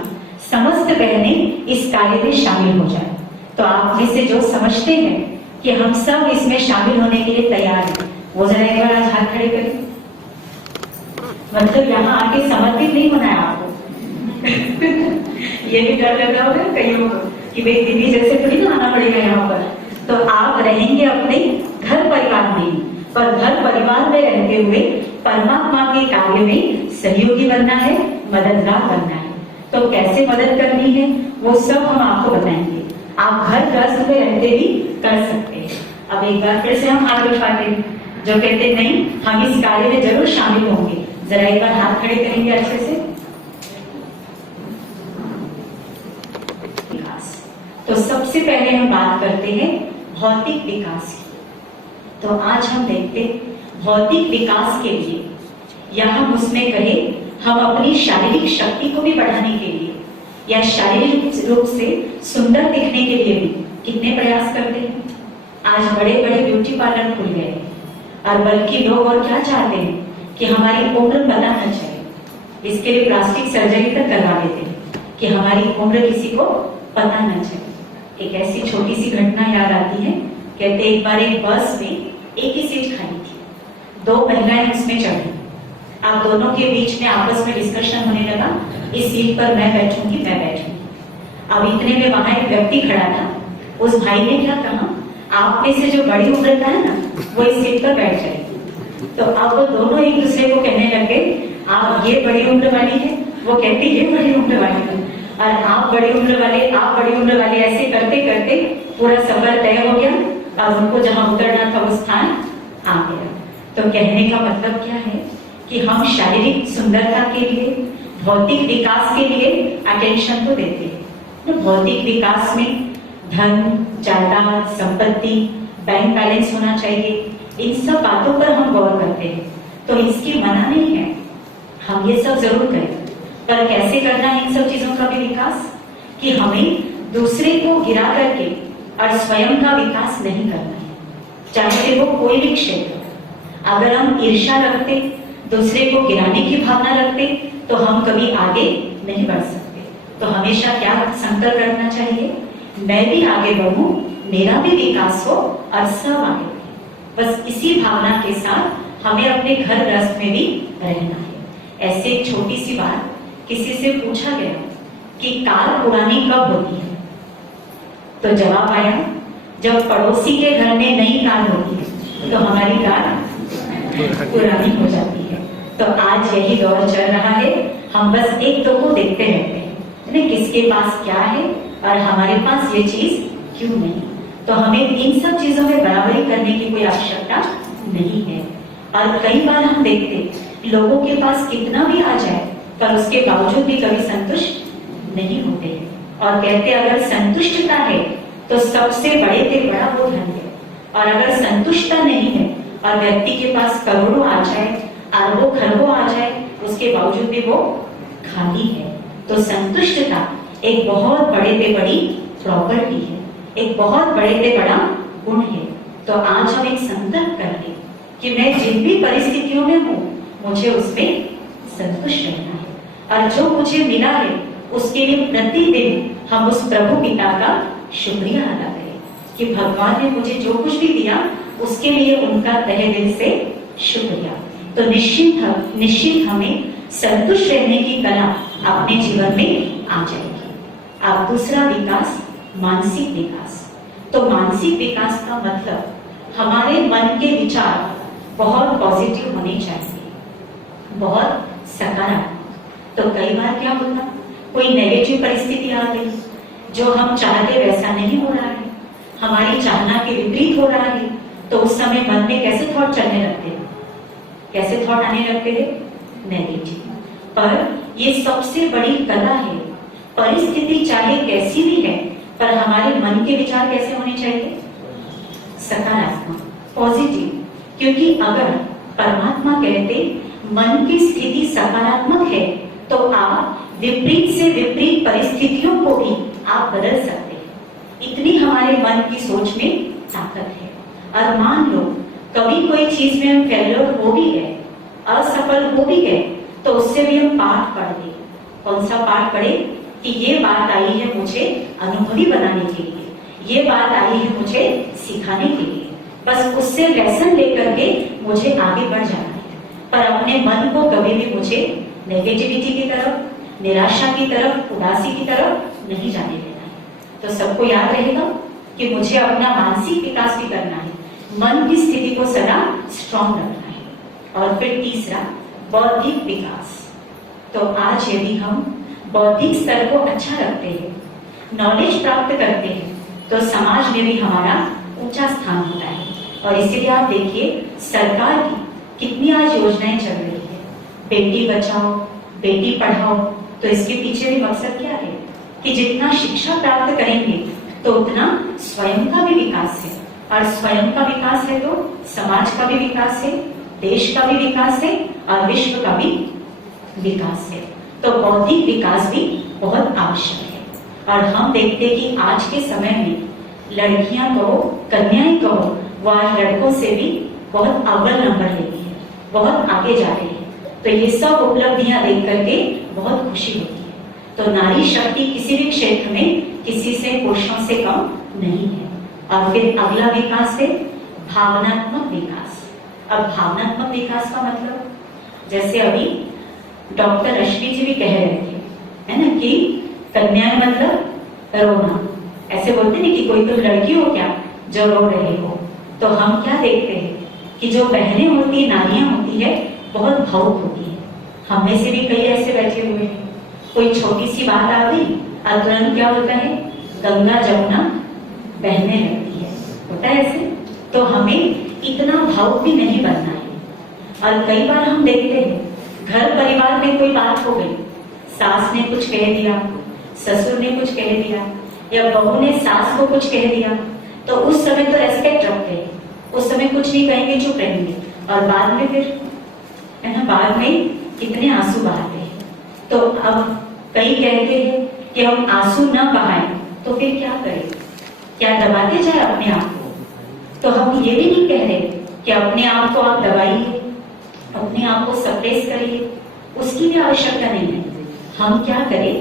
समस्त बहनें इस कार्य में शामिल हो जाए। तो आप में से जो समझते हैं कि हम सब इसमें शामिल होने के लिए तैयार हैं, वो जरा एक बार आज हाथ खड़े करें। मतलब यहाँ आके समर्पित नहीं होना है आपको। ये भी डर लग रहा होगा कईयों को कि भाई दिल्ली जैसे थोड़ी ना आना पड़ेगा यहाँ पर। तो आप रहेंगे अपने घर परिवार में, पर घर परिवार में रहते हुए परमात्मा के कार्य में सहयोगी बनना है, मददगार बनना है। तो कैसे मदद करनी है वो सब हम आपको बताएंगे। आप घर गृहस्थ में रहते भी कर सकते हैं। अब एक बार फिर से हम हाथ उठाते हैं जो कहते नहीं हम इस कार्य में जरूर शामिल होंगे, जरा एक बार हाथ खड़े करेंगे अच्छे से। तो सबसे पहले हम बात करते हैं भौतिक विकास की। तो आज हम देखते भौतिक विकास के लिए या हम उसमें कहें हम अपनी शारीरिक शक्ति को भी बढ़ाने के लिए या शारीरिक रूप से सुंदर दिखने के लिए भी कितने प्रयास करते हैं। आज बड़े बड़े ब्यूटी पार्लर खुल गए और बल्कि लोग और क्या चाहते हैं कि हमारी उम्र पता न चले। इसके लिए प्लास्टिक सर्जरी तक करवा देते हैं कि हमारी उम्र किसी को पता न चले। एक ऐसी छोटी सी घटना याद आती है, कहते एक बार एक बस में एक ही सीट खाली थी, 2 महिलाएं उसमें चढ़ी आप दोनों के बीच में आपस में डिस्कशन होने लगा, इस सीट पर मैं बैठूंगी, मैं बैठूंगी। अब इतने में वहां एक व्यक्ति खड़ा था, उस भाई ने क्या कहा, आप में से जो बड़ी उम्र का है ना, वो इस सीट पर बैठ जाए। तो अब वो दोनों एक दूसरे को कहने लगे, आप ये बड़ी उम्र वाली है, वो कहती ये बड़ी उम्र वाली है, और आप बड़ी उम्र वाले, आप बड़ी उम्र वाले, ऐसे करते करते पूरा सफर तय हो गया और उनको जहां उतरना था वो स्थान आ गया। तो कहने का मतलब क्या है कि हम शारीरिक सुंदरता के लिए, भौतिक विकास के लिए अटेंशन तो देते हैं। तो भौतिक विकास में धन, जायदाद, संपत्ति, बैंक बैलेंस होना चाहिए, इन सब बातों पर हम गौर करते हैं। तो इसकी मना नहीं है, हम ये सब जरूर करें, पर कैसे करना है इन सब चीजों का भी विकास, कि हमें दूसरे को गिरा करके और स्वयं का विकास नहीं करना है, चाहे फिर वो कोई भी क्षेत्र हो। अगर हम ईर्ष्या रखते, दूसरे को गिराने की भावना रखते, तो हम कभी आगे नहीं बढ़ सकते। तो हमेशा क्या संकल्प रखना चाहिए, मैं भी आगे बढ़ूं, मेरा भी विकास हो और सब आगे बढ़े। बस इसी भावना के साथ हमें अपने घर गृहस्थ में भी रहना है। ऐसे एक छोटी सी बात, किसी से पूछा गया कि कार पुरानी कब होती है, तो जवाब आया, जब पड़ोसी के घर में नई कार होती है तो हमारी कार पुरानी हो जाती है। तो आज यही दौर चल रहा है, हम बस एक दो को देखते रहते हैं, किसके पास क्या है और हमारे पास ये चीज क्यों नहीं। तो हमें इन सब चीजों में बराबरी करने की कोई आवश्यकता नहीं है। और कई बार हम देखते लोगों के पास कितना भी आ जाए, पर उसके बावजूद भी कभी संतुष्ट नहीं होते और कहते अगर संतुष्टता है तो सबसे बड़े से बड़ा वो धन है। और अगर संतुष्टता नहीं है और व्यक्ति के पास करोड़ों आ जाए, अरबों खरबों आ जाए, उसके बावजूद भी वो खाली है। तो संतुष्टता एक बहुत बड़े से बड़ी प्रॉपर्टी है, एक बहुत बड़े से बड़ा गुण है। तो आज हम एक संकल्प करें कि मैं जिन भी परिस्थितियों में हूँ, मुझे उसमें संतुष्ट रहना है और जो मुझे मिला है उसके लिए प्रतिदिन हम उस प्रभु पिता का शुक्रिया अदा करें कि भगवान ने मुझे जो कुछ भी दिया उसके लिए उनका तहे दिल से शुक्रिया। तो निश्चित हमें संतुष्ट रहने की कला अपने जीवन में आ जाएगी। अब दूसरा विकास, मानसिक विकास। तो मानसिक विकास का मतलब हमारे मन के विचार बहुत पॉजिटिव होने चाहिए, बहुत सकारात्मक। तो कई बार क्या होता, कोई नेगेटिव परिस्थिति आ गई, जो हम चाहते वैसा नहीं हो रहा है, हमारी चाहना के विपरीत हो रहा है, तो उस समय मन में कैसे थॉट चलने लगते हैं, कैसे थॉट आने लगते हैं, नेगेटिव। पर ये सबसे बड़ी कला है, परिस्थिति चाहे कैसी भी है, पर हमारे मन के विचार कैसे होने चाहिए, सकारात्मक, पॉजिटिव। क्योंकि अगर परमात्मा कहते मन की स्थिति सकारात्मक है, तो आप विपरीत से विपरीत परिस्थितियों को भी आप बदल सकते हैं। इतनी हमारे मन की सोच में ताकत है। और मान लो कभी कोई चीज में हम फेलियर हो भी गए, असफल हो भी गए, तो उससे भी हम पाठ पढ़ दें। कौन सा पाठ पढ़े कि ये बात आई है मुझे अनुभवी बनाने के लिए, ये बात आई है मुझे सिखाने के लिए, बस उससे लेसन लेकर के मुझे आगे बढ़ जाना है। पर अपने मन को कभी भी मुझे नेगेटिविटी की तरफ, निराशा की तरफ, उदासी की तरफ नहीं जाने देना है। तो सबको याद रहेगा कि मुझे अपना मानसिक विकास भी करना है, मन की स्थिति को सदा स्ट्रॉन्ग रखना है। और फिर तीसरा, बौद्धिक विकास। तो आज यदि हम बौद्धिक स्तर को अच्छा रखते हैं, नॉलेज प्राप्त करते हैं, तो समाज में भी हमारा ऊंचा स्थान होता है। और इसीलिए आप देखिए सरकार की कितनी आज योजनाएं चल रही है, बेटी बचाओ, बेटी पढ़ाओ। तो इसके पीछे भी मकसद क्या है कि जितना शिक्षा प्राप्त करेंगे तो उतना स्वयं का भी विकास है, और स्वयं का विकास है तो समाज का भी विकास है, देश का भी विकास है और विश्व का भी विकास है। तो बौद्धिक विकास भी बहुत आवश्यक है। और हम देखते हैं कि आज के समय में लड़कियां कहो, कन्याएं कहो, वो आज लड़कों से भी बहुत अव्वल नंबर लेती है, बहुत आगे जा रही है। तो ये सब उपलब्धियां देख करके बहुत खुशी होती है। तो नारी शक्ति किसी भी क्षेत्र में किसी से, पुरुषों से कम नहीं है। और फिर अगला विकास है भावनात्मक विकास। अब भावनात्मक विकास का मतलब जैसे अभी डॉक्टर रश्मि जी भी कह रहे थे, है ना, कि कन्याएं मतलब रोना, ऐसे बोलते नहीं कि कोई तुम लड़की हो क्या जो रो रहे हो। तो हम क्या देखते हैं कि जो बहनें होती है, नारियां होती है, बहुत भावुक होती है। हम में से भी कई ऐसे बैठे हुए हैं, कोई छोटी सी बात आ गई और तुरंत क्या होता है, गंगा जमुना बहने लगती है, होता है ऐसे। तो हमें इतना भावुक भी नहीं बनना है। और कई बार हम देखते हैं घर परिवार में कोई बात हो गई, सास ने कुछ कह दिया, ससुर ने कुछ कह दिया, या बहू ने सास को कुछ कह दिया, तो उस समय तो रेस्पेक्ट रखते हैं, उस समय कुछ नहीं कहेंगे, चुप रहेंगे, और बाद में फिर, है ना, बाद में कितने आंसू बहाते हैं। तो अब कई कहते हैं कि हम आंसू न बहाएं तो फिर क्या करें, क्या दबाते जाए अपने आप को। तो हम ये भी नहीं कह रहे कि अपने आप को आप दबाइए, अपने आप को सप्रेस करिए, उसकी भी आवश्यकता नहीं है। हम क्या करें,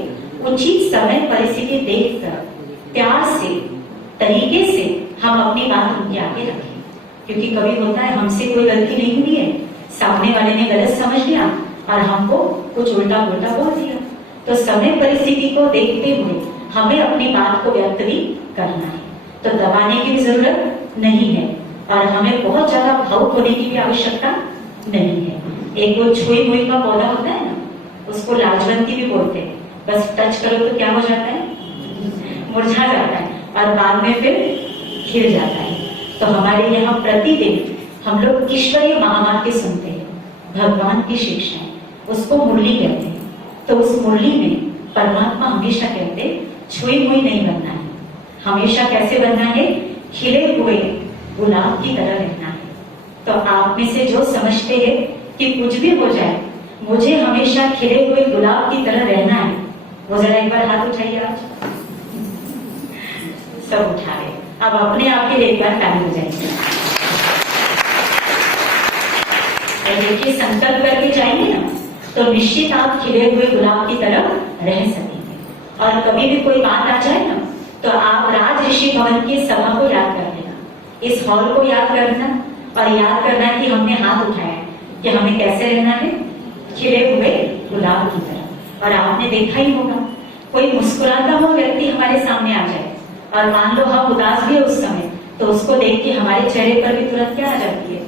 उचित समय परिस्थिति देखकर प्यार से, तरीके से हम अपनी बात उनके आगे रखें। क्योंकि कभी होता है हमसे कोई गलती नहीं हुई है, सामने वाले ने गलत समझ लिया और हमको कुछ उल्टा पुल्टा बोल दिया। तो समय परिस्थिति को देखते हुए हमें अपनी बात को व्यक्त भी करना है। तो दबाने की भी जरूरत नहीं है और हमें बहुत ज्यादा भावुक होने की भी आवश्यकता नहीं है। एक वो छुई मुई का पौधा होता है ना, उसको लाजवंती भी बोलते हैं, बस टच करो तो क्या हो जाता है, मुरझा जाता है और बाद में फिर खिल जाता है। तो हमारे यहाँ प्रतिदिन हम लोग ईश्वरीय महावाक्य सुनते हैं, भगवान की शिक्षाएं, उसको मुरली कहते हैं। तो उस मुरली में परमात्मा हमेशा कहते हैं छुई हुई नहीं बनना है, हमेशा कैसे बनना है, खिले हुए गुलाब की तरह रहना है। तो आप में से जो समझते हैं कि कुछ भी हो जाए मुझे हमेशा खिले हुए गुलाब की तरह रहना है, वो जरा एक बार हाथ उठाइए। आज सब उठा रहे, अब अपने आप के लिए एक बार ताली हो जाएगी। देखिए संकल्प करके जाएंगे ना तो निश्चित आप खिले हुए गुलाब की तरह रह सकेंगे। और कभी भी कोई बात आ जाए ना तो आप राज ऋषि भवन की सभा को याद कर लेना, इस हॉल को याद करना और याद करना कि हमने हाथ उठाया कि हमें कैसे रहना है, खिले हुए गुलाब की तरह। और आपने देखा ही होगा कोई मुस्कुराता हुआ व्यक्ति हमारे सामने आ जाए और मान लो हम उदास भी है उस समय, तो उसको देख के हमारे चेहरे पर भी तुरंत क्या आ जाती है,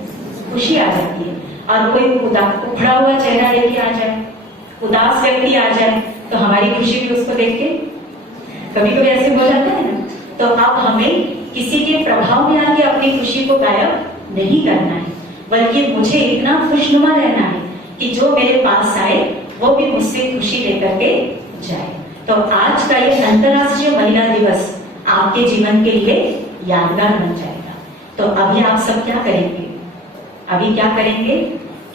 खुशी आ जाती है। और कोई उखड़ा हुआ चेहरा लेके आ जाए, उदास व्यक्ति आ जाए, तो हमारी खुशी भी उसको देख के कभी कभी ऐसे हो जाता है ना। तो अब हमें किसी के प्रभाव में आके अपनी खुशी को गायब नहीं करना है, बल्कि मुझे इतना खुशनुमा रहना है कि जो मेरे पास आए वो भी मुझसे खुशी लेकर के जाए। तो आज का ये अंतर्राष्ट्रीय महिला दिवस आपके जीवन के लिए यादगार बन जाएगा। तो अभी आप सब क्या करेंगे, अभी क्या करेंगे,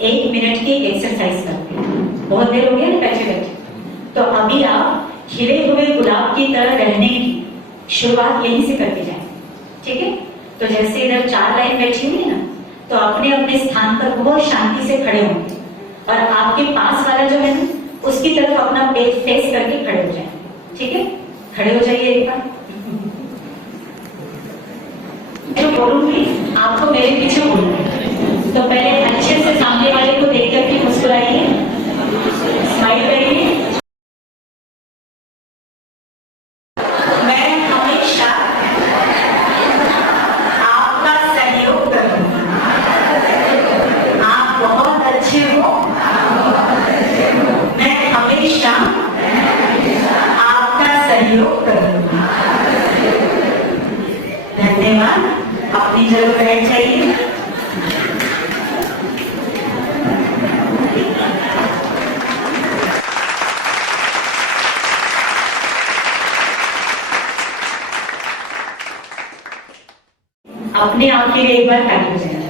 1 मिनट की एक्सरसाइज करते हैं। बहुत देर हो गया ना बैठे बैठे, तो अभी आप खिले हुए गुलाब की तरह रहने की शुरुआत यहीं से करके जाएं, ठीक है। तो जैसे इधर 4 लाइन बैठी हुई है ना, तो अपने अपने स्थान पर बहुत शांति से खड़े होंगे और आपके पास वाला जो है ना उसकी तरफ अपना पेट फेस करके खड़े हो जाए, ठीक है। खड़े हो जाइए एक बार। जो बोलूंगी आपको मेरे पीछे बोलना है। तो पहले अच्छे से सामने वाले को देख करके मुस्कुराइए, स्माइल करिए। मैं हमेशा आपका सहयोग करूंगी, आप बहुत अच्छे हो। मैं हमेशा आपका सहयोग करूंगी। धन्यवाद। अपनी जगह बैठ जाइए। अपने आप के लिए एक बार ताली बजाना।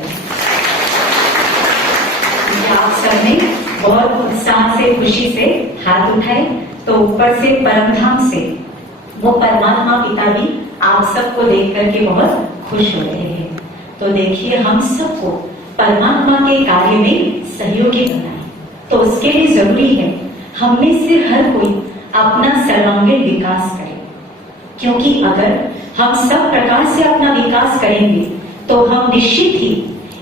आप सबने बहुत उत्साह से, खुशी से हाथ उठाए, तो ऊपर से परमधाम से वो परमात्मा पिता भी आप सबको देख करके बहुत खुश हो रहे हैं। तो देखिए हम सबको परमात्मा के कार्य में सहयोगी बनना है। तो उसके लिए जरूरी है हम में से हर कोई अपना सर्वांगीण विकास करे, क्योंकि अगर हम सब प्रकार से अपना विकास करेंगे तो हम निश्चित ही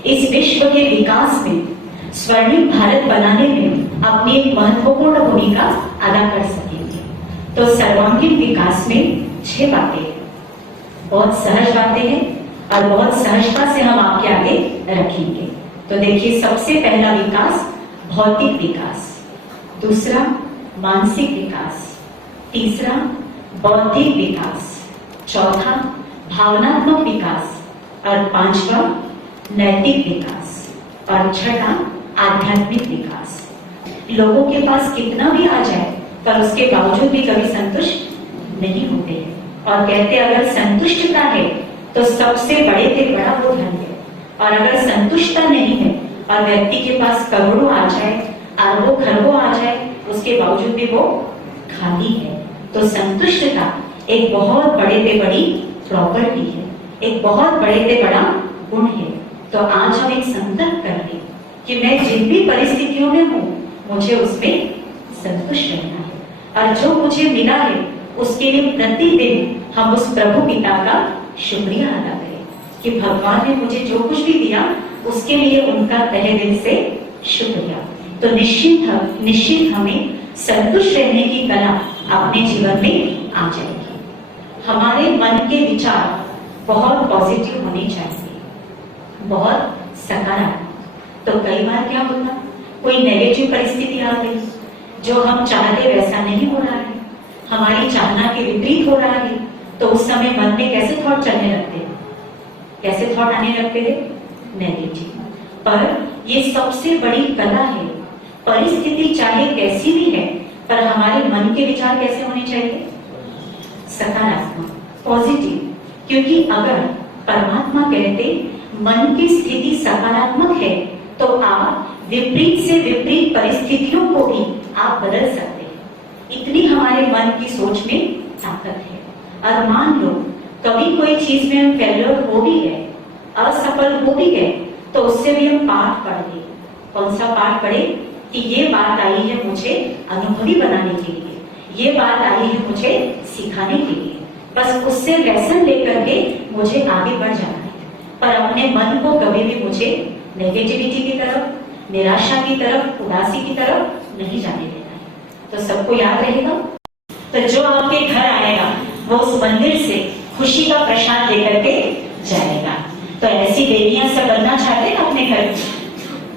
इस विश्व के विकास में स्वर्णिम भारत बनाने में अपनी एक महत्वपूर्ण भूमिका अदा कर सकेंगे। तो सर्वांगीण विकास में 6 बातें हैं, बहुत सहज बातें हैं और बहुत सहजता से हम आपके आगे रखेंगे। तो देखिए, सबसे पहला विकास भौतिक विकास, दूसरा मानसिक विकास, तीसरा बौद्धिक विकास, चौथा भावनात्मक विकास और पांचवा नैतिक विकास और छठा आध्यात्मिक विकास। लोगों के पास कितना भी आ जाए पर उसके बावजूद भी कभी संतुष्ट नहीं होते हैं और कहते अगर संतुष्टता है तो सबसे बड़े से बड़ा वो धन है। और अगर संतुष्टता नहीं है और व्यक्ति के पास करोड़ों आ जाए, अरबों खरबों आ जाए, उसके बावजूद भी वो खाली है। तो संतुष्टता एक बहुत बड़े से बड़ी प्रॉपर्टी है, एक बहुत बड़े से बड़ा गुण है। तो आज हम एक संकल्प कर लें कि मैं जिन भी परिस्थितियों में हूँ मुझे उसमें संतुष्ट रहना है और जो मुझे मिला है उसके लिए प्रतिदिन हम उस प्रभु पिता का शुक्रिया अदा करें कि भगवान ने मुझे जो कुछ भी दिया उसके लिए उनका तहे दिल से शुक्रिया। तो निश्चित हमें संतुष्ट रहने की कला अपने जीवन में आ जाएगी। हमारे मन के विचार बहुत पॉजिटिव होने चाहिए, बहुत सकारात्मक। तो कई बार क्या होता, कोई नेगेटिव परिस्थिति आ गई, जो हम चाहते वैसा नहीं हो रहा है, हमारी चाहना के विपरीत हो रहा है, तो उस समय मन में कैसे थॉट चलने लगते हैं, कैसे थॉट आने लगते हैं, नेगेटिव। पर ये सबसे बड़ी कला है, परिस्थिति चाहे कैसी भी है पर हमारे मन के विचार कैसे होने चाहिए, सकारात्मक, पॉजिटिव। क्योंकि अगर परमात्मा कहते मन की स्थिति सकारात्मक है तो आप विपरीत से विपरीत परिस्थितियों को भी आप बदल सकते हैं। इतनी हमारे मन की सोच में ताकत है। और मान लो कभी कोई चीज में हम फेलियर हो भी गए, असफल हो भी गए, तो उससे भी हम पाठ पढ़ लें। कौन सा पाठ पढ़े कि ये बात आई है मुझे अनुभवी बनाने के लिए, ये बात आई है मुझे सिखाने के लिए, बस उससे लेसन लेकर के मुझे आगे बढ़ जाना है। पर अपने मन को कभी भी मुझे नेगेटिविटी की तरफ, निराशा की तरफ, उदासी की तरफ नहीं जाने देना है। तो सबको याद रहेगा। तो जो आपके घर आएगा वो उस मंदिर से खुशी का प्रसाद लेकर के जाएगा। तो ऐसी देवियां सब बनना चाहते हैं अपने घर में,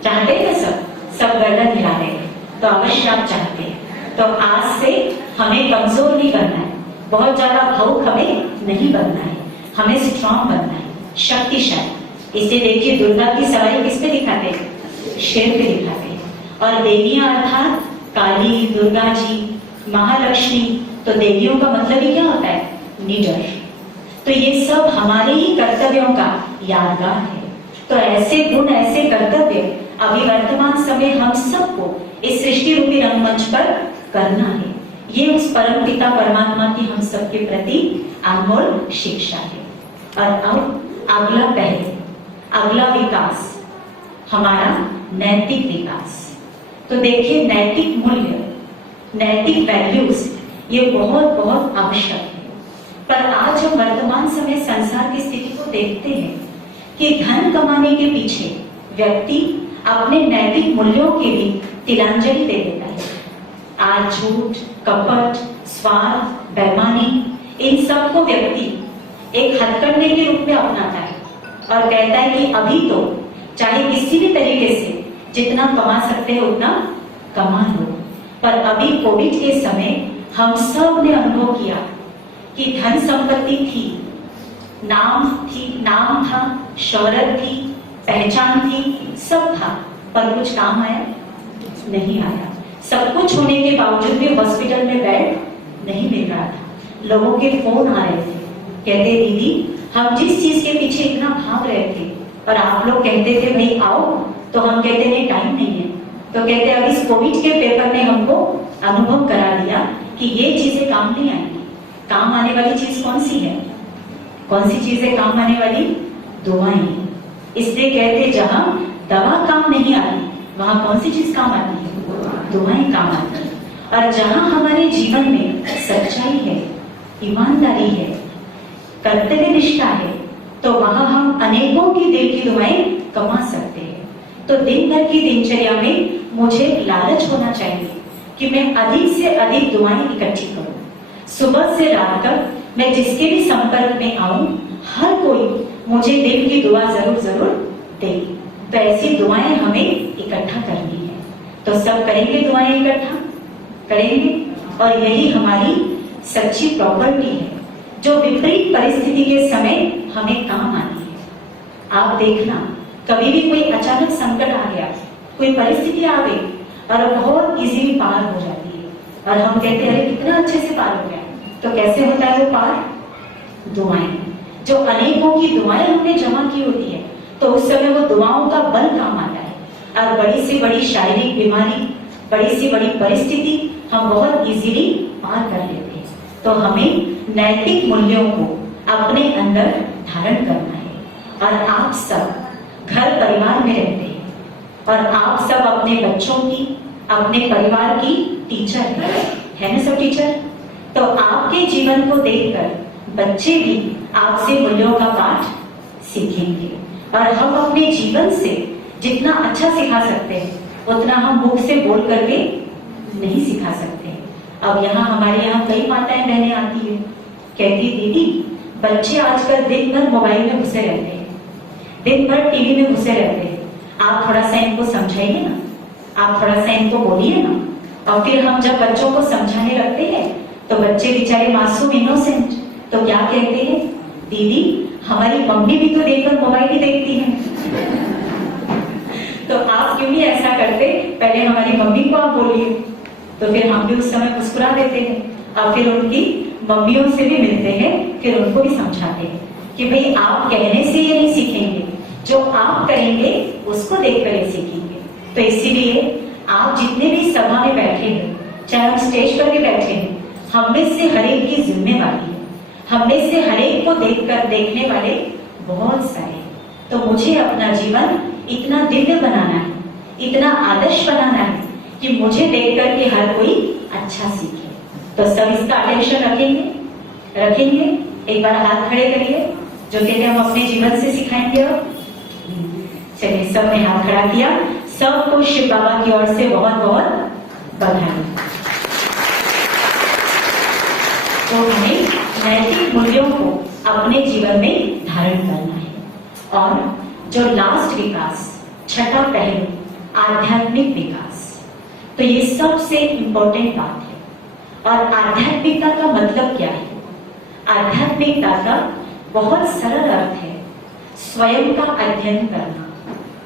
चाहते हैं सब गर्दन हिला रहे हैं। तो अवश्य आप चाहते हैं। तो आज से हमें कमजोर नहीं बनना है, बहुत ज्यादा भावुक हमें नहीं बनना है, हमें स्ट्रांग बनना है, शक्तिशाली। इसे देखिए, दुर्गा की सवारी किस पे दिखाते हैं, शेर पे दिखाते हैं। और देवियां अर्थात काली, दुर्गा जी, महालक्ष्मी। तो देवियों का मतलब ही क्या होता है, निडर। तो ये सब हमारे ही कर्तव्यों का यादगार है। तो ऐसे गुण, ऐसे कर्तव्य अभी वर्तमान समय हम सबको इस सृष्टि रूपी रंगमंच पर करना है। ये उस परम पिता परमात्मा की हम सबके प्रति अनमोल शिक्षा है। और अब अगला पहलू, अगला विकास हमारा नैतिक विकास। तो देखिए, नैतिक मूल्य, नैतिक वैल्यूज ये बहुत बहुत आवश्यक है। पर आज हम वर्तमान समय संसार की स्थिति को देखते हैं कि धन कमाने के पीछे व्यक्ति अपने नैतिक मूल्यों की भी तिलांजलि दे देता है। आज झूठ, कपट, स्वार्थ, बेईमानी, इन सबको व्यक्ति एक हथकंडे के रूप में अपनाता है और कहता है कि अभी तो चाहे किसी भी तरीके से जितना कमा सकते हैं उतना कमा लो। पर अभी कोविड के समय हम सब ने अनुभव किया कि धन संपत्ति थी, नाम था, शोहरत थी, पहचान थी, सब था, पर कुछ काम आया नहीं आया। सब कुछ होने के बावजूद भी हॉस्पिटल में बेड नहीं मिल रहा था। लोगों के फोन आ रहे थे, कहते दीदी हम जिस चीज के पीछे इतना भाग रहे थे और आप लोग कहते थे भाई आओ, तो हम कहते नहीं, टाइम नहीं है। तो कहते अब इस कोविड के पेपर ने हमको अनुभव करा दिया कि ये चीजें काम नहीं आएंगी। काम आने वाली चीज कौन सी है, कौन सी चीज है काम आने वाली, दुआएं। इसलिए कहते जहां दवा काम नहीं आती वहां कौन सी चीज काम आती है, दुआएं काम आती है। और जहां हमारे जीवन में सच्चाई है, ईमानदारी है, कर्तव्य निष्ठा है, तो वहां हम अनेकों की दिल की दुआएं कमा सकते हैं। तो दिन भर की दिनचर्या में मुझे लालच होना चाहिए कि मैं अधिक से अधिक दुआएं इकट्ठी करूं। सुबह से रात तक मैं जिसके भी संपर्क में आऊं, हर कोई मुझे दिल की दुआ जरूर जरूर दे। तो ऐसी दुआएं हमें इकट्ठा करनी है। तो सब करेंगे दुआएं इकट्ठा करेंगे, और यही हमारी सच्ची प्रॉपर्टी है जो विपरीत परिस्थिति के समय हमें काम आनी है। आप देखना, कभी भी कोई अचानक संकट आ गया, कोई परिस्थिति आ गई और बहुत इजीली पार हो जाती है, और हम कहते हैं अरे कितना अच्छे से पार हो गया। तो कैसे होता है वो पार? दुआएं, जो अनेकों की दुआएं हमने जमा की होती है, तो उस समय वो दुआओं का बल काम आता है, और बड़ी से बड़ी शारीरिक बीमारी, बड़ी से बड़ी परिस्थिति हम बहुत इजीली पार कर लेते हैं। तो हमें नैतिक मूल्यों को अपने अंदर धारण करना है। और आप सब घर परिवार में रहते हैं, और आप सब अपने बच्चों की, अपने परिवार की टीचर है ना सब टीचर? तो आपके जीवन को देखकर बच्चे भी आपसे मूल्यों का पाठ सीखेंगे, और हम अपने जीवन से जितना अच्छा सिखा सकते हैं उतना हम मुख से बोल करके नहीं सिखा सकते। अब यहाँ हमारे यहाँ कई माताएं बहनें आती है, कहती दीदी बच्चे आजकल दिन भर मोबाइल में घुसे रहते हैं, दिन भर टीवी में घुसे रहते हैं, आप थोड़ा सा इनको समझाइए ना, आप थोड़ा सा इनको बोलिए ना। और फिर हम जब बच्चों को समझाने लगते हैं तो बच्चे बेचारे मासूम इनोसेंट तो क्या कहते हैं, दीदी हमारी मम्मी भी तो देखकर मोबाइल ही देखती है। तो आप क्यों नहीं ऐसा करते, पहले हमारी मम्मी को आप बोलिए। तो फिर हम भी उस समय मुस्कुरा देते हैं, और फिर उनकी मम्मियों से भी मिलते हैं, फिर उनको भी समझाते हैं कि भाई आप कहने से ये नहीं सीखेंगे, जो आप करेंगे उसको देखकर ये सीखेंगे। तो इसीलिए आप जितने भी सभा में बैठे हैं, चाहे हम स्टेज पर भी बैठे हैं, हम में से हर एक की जिम्मेवारी है, हम में से हर एक को देखकर देखने वाले बहुत सारे। तो मुझे अपना जीवन इतना दिव्य बनाना है, इतना आदर्श बनाना है कि मुझे देखकर के हर कोई अच्छा सीखे। तो सब इसका अटेंशन रखेंगे। एक बार हाथ खड़े करिए, जो कहते हम अपने जीवन से सिखाएंगे। और चलिए सबने हाथ खड़ा किया, सबको शिव बाबा की ओर से बहुत बहुत बधाई। तो हमें नैतिक मूल्यों को अपने जीवन में धारण करना है। और जो लास्ट विकास, छठा पहलू, आध्यात्मिक विकास, तो ये सबसे इंपॉर्टेंट बात है। और आध्यात्मिकता का मतलब क्या है? आध्यात्मिकता का बहुत सरल अर्थ है स्वयं का अध्ययन करना,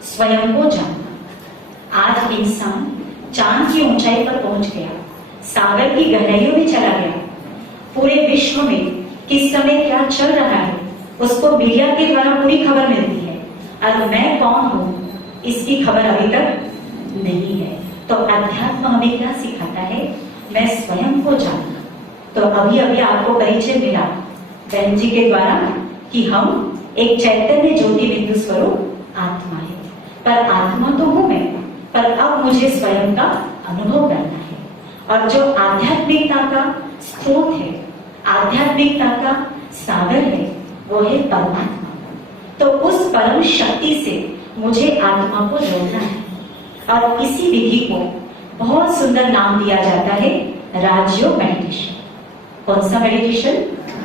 स्वयं को जानना। आज इंसान चांद की ऊंचाई पर पहुंच गया, सागर की गहराइयों में चला गया, पूरे विश्व में किस समय क्या चल रहा है उसको मीडिया के द्वारा पूरी खबर मिलती है, और मैं कौन हूं इसकी खबर अभी तक नहीं है। तो अध्यात्म हमें क्या सिखाता है? मैं स्वयं को जानना। तो अभी अभी आपको परिचय मिला बहन जी के द्वारा कि हम एक चैतन्य ज्योति बिंदु स्वरूप आत्मा है, पर आत्मा तो हूं मैं, पर अब मुझे स्वयं का अनुभव करना है। और जो आध्यात्मिकता का स्रोत है, आध्यात्मिकता का सागर है, वो है परमात्मा। तो उस परम शक्ति से मुझे आत्मा को जोड़ना है, और इसी विधि को बहुत सुंदर नाम दिया जाता है राजयोग मेडिटेशन। कौन सा मेडिटेशन?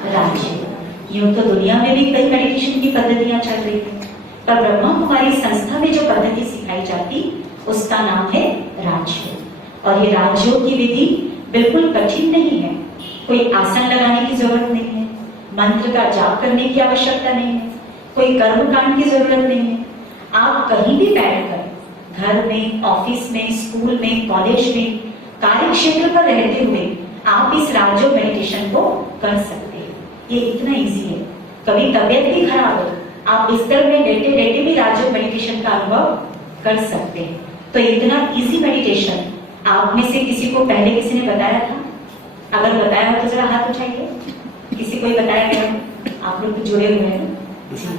राजयोग। यूं तो दुनिया में भी कई मेडिटेशन की पद्धतियां चल रही है, पर ब्रह्मा कुमारी संस्था में जो पद्धति सिखाई जाती उसका नाम है राजयोग। और ये राजयोग की विधि बिल्कुल कठिन नहीं है, कोई आसन लगाने की जरूरत नहीं है, मंत्र का जाप करने की आवश्यकता नहीं है, कोई कर्मकांड की जरूरत नहीं है। आप कहीं भी बैठकर, घर में, ऑफिस में, स्कूल में, कॉलेज में, कार्य क्षेत्र पर रहते हुए आप इस राजयोग मेडिटेशन को कर सकते हैं। ये इतना इजी है। कभी तबियत भी खराब हो, आप बिस्तर में लेटे लेटे भी राजयोग मेडिटेशन का अनुभव कर सकते हैं। तो इतना इजी मेडिटेशन आप में से किसी को पहले किसी ने बताया था? अगर बताया हो तो जरा हाथ उठाइए। किसी को बताया गया? आप लोग तो जुड़े हुए हैं जी।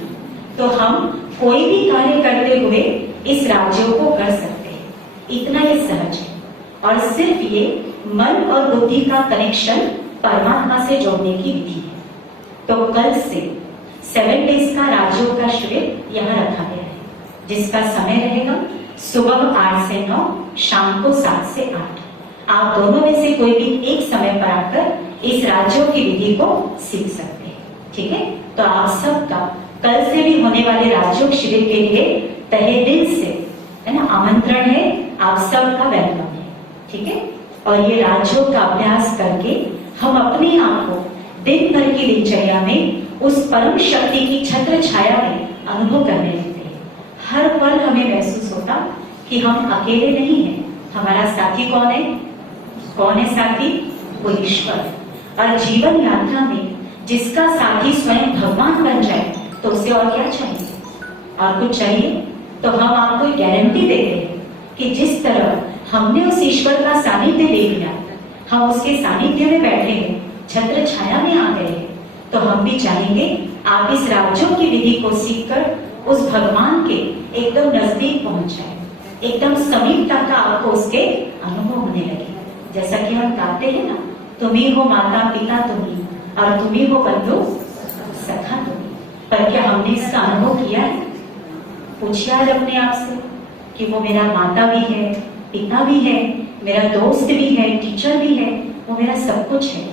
तो हम कोई भी कार्य करते हुए इस राजयोग को कर सकते हैं, इतना ही सहज है। और सिर्फ ये मन और बुद्धि का कनेक्शन परमात्मा से जोड़ने की विधि है। तो कल से 7 डेज का राजयोग का शिविर यहाँ रखा गया है, जिसका समय रहेगा सुबह 8 से 9, शाम को 7 से 8। आप दोनों में से कोई भी एक समय पर आकर इस राज्यों की विधि को सीख सकते हैं। ठीक है, तो आप सबका कल से भी होने वाले राज्यों शिविर के लिए तहे दिल से है ना आमंत्रण है, आप सबका वेलकम है। ठीक है, और ये राज्यों का अभ्यास करके हम अपने आप को दिन भर की दिनचर्या में उस परम शक्ति की छत्र छाया में अनुभव करने लगते हैं। हर पल हमें महसूस होता कि हम अकेले नहीं हैं, हमारा साथी कौन है? कौन है साथी? वो ईश्वर। और जीवन यात्रा में जिसका साथी स्वयं भगवान बन जाए तो उसे और क्या चाहिए? और कुछ चाहिए? तो हम आपको गारंटी देते हैं कि जिस तरह हमने उस ईश्वर का सानिध्य ले लिया, हम उसके सानिध्य में बैठे हैं, छत्र छाया में आ गए हैं, तो हम भी चाहेंगे आप इस राज्यों की विधि को सीखकर उस भगवान के एकदम नजदीक पहुंच जाए, एकदम समीपता का आपको उसके अनुभव होने लगे। जैसा कि हम गाते हैं ना, तुम ही हो माता पिता तुम ही, और तुम ही हो बंधु सखा तुम ही। पर क्या हमने इसका अनुभव किया है? पूछिए आज अपने आप से कि वो मेरा माता भी है, पिता भी है, मेरा दोस्त भी है, टीचर भी है, वो मेरा सब कुछ है।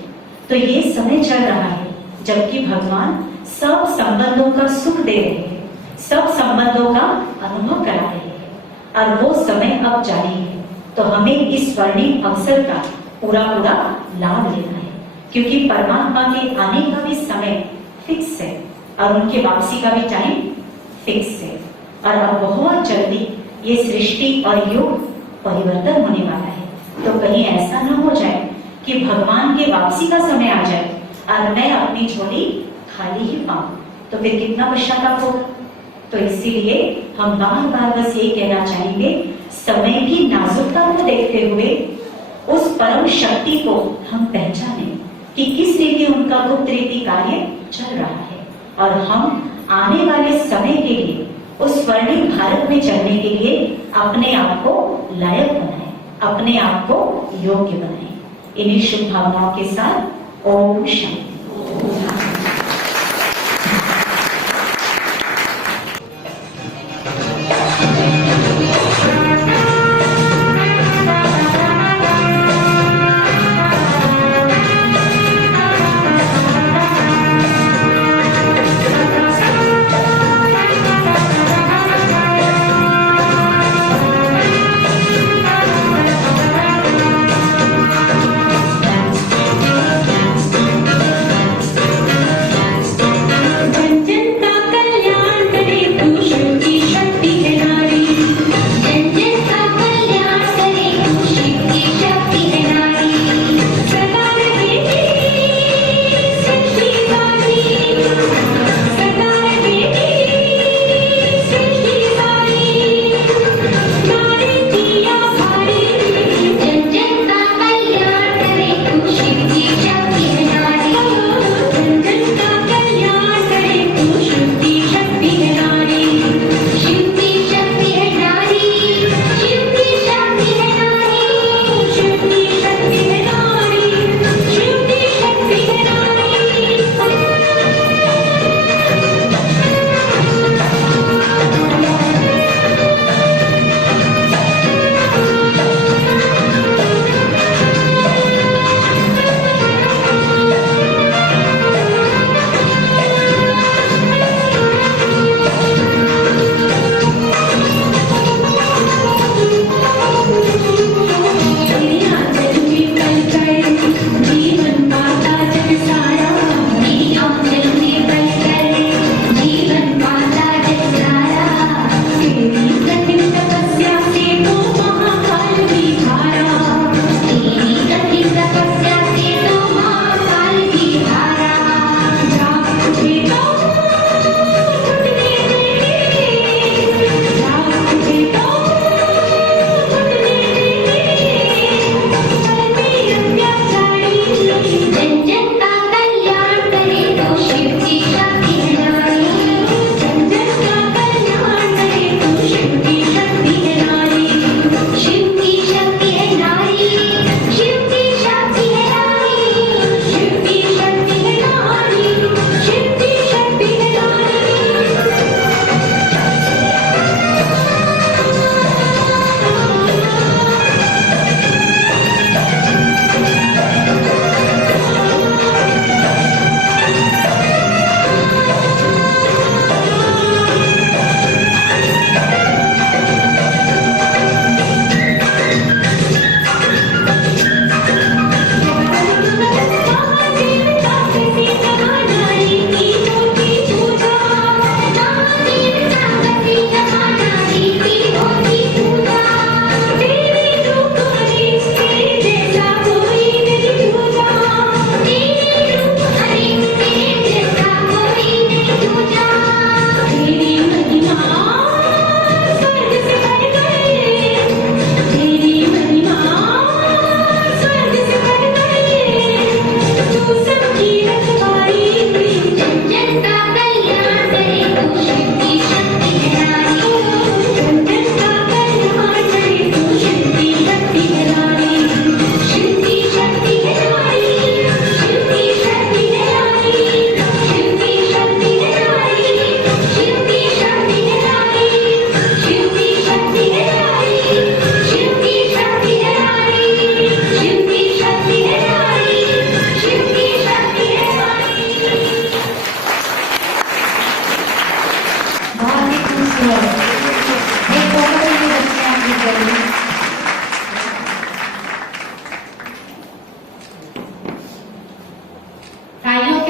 तो ये समय चल रहा है जबकि भगवान सब संबंधों का सुख दे रहे हैं, सब संबंधों का अनुभव करा रहे हैं, और वो समय अब जारी है। तो हमें इस स्वर्णिम अवसर का पूरा पूरा लाभ लेना है, क्योंकि परमात्मा के आने का भी समय फिक्स है और उनके वापसी का भी टाइम फिक्स है। और अब बहुत जल्दी ये सृष्टि और युग परिवर्तन होने वाला है। तो कहीं ऐसा ना हो जाए कि भगवान के वापसी का समय आ जाए और मैं अपनी झोली खाली ही पाऊं, तो फिर कितना पश्चाताप होगा। तो इसीलिए हम बार बार बस ये कहना चाहेंगे, समय की नाजुकता को देखते हुए उस परम शक्ति को हम पहचाने कि किस रीति उनका गुप्त रीति कार्य चल रहा है, और हम आने वाले समय के लिए उस स्वर्णिम भारत में चलने के लिए अपने आप को लायक बनाएं, अपने आप को योग्य बनाएं। इन्हीं शुभ भावनाओं के साथ ओम शांति।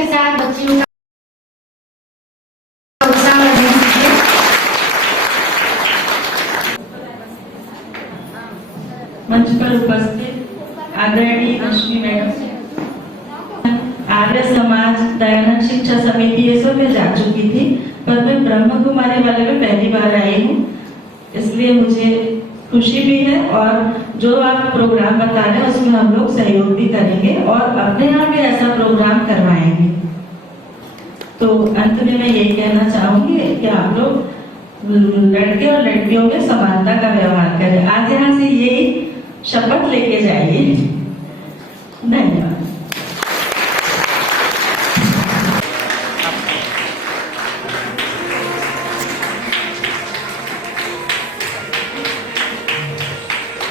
के साथ बच्चियों का उत्साह बढ़ाने दीजिए। मंच पर उपस्थित आदरणीय रश्मि मैडम, आर्य समाज दयानंद शिक्षा समिति ये सब मैं जा चुकी थी, पर मैं ब्रह्म कुमारी वाले में पहली बार आई हूँ, इसलिए मुझे खुशी भी है। और जो आप प्रोग्राम बता रहे हैं उसमें हम लोग सहयोग भी करेंगे और अपने यहाँ भी ऐसा प्रोग्राम करवाएंगे। तो अंत में मैं यही कहना चाहूंगी कि आप लोग लड़के और लड़कियों में समानता का व्यवहार करें। आज यहाँ से यही शपथ लेके जाइए। धन्यवाद।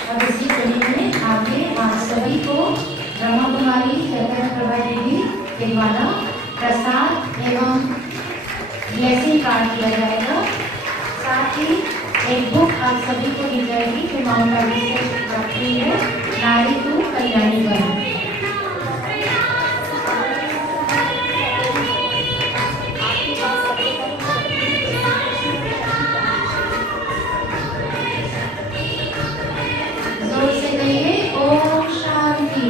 और इसी कड़ी में आगे आप सभी को ब्रह्मा कुमारी चैतन्य प्रभा देवी के द्वारा प्रसाद एवं ब्लेसिंग कार्ड किया जाएगा। साथ ही एक बुक आप सभी को दी जाएगी जो माउंट आबू से प्राप्त हुई है, नारी तू कल्याणी बन। जोर से कहिए ओम शांति।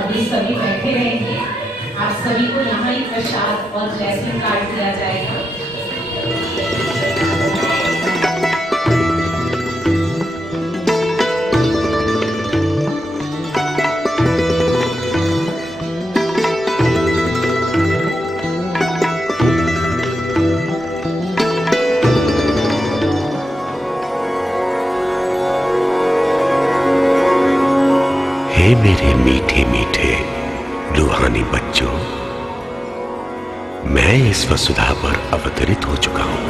अभी सभी बैठे रहेंगे, आप सभी को यहाँ ही प्रसाद और ब्लेसिंग कार्ड दिया जाएगा। हे मेरे मीठे मीठे रूहानी बच्चों, मैं इस वसुधा पर अवतरित हो चुका हूं।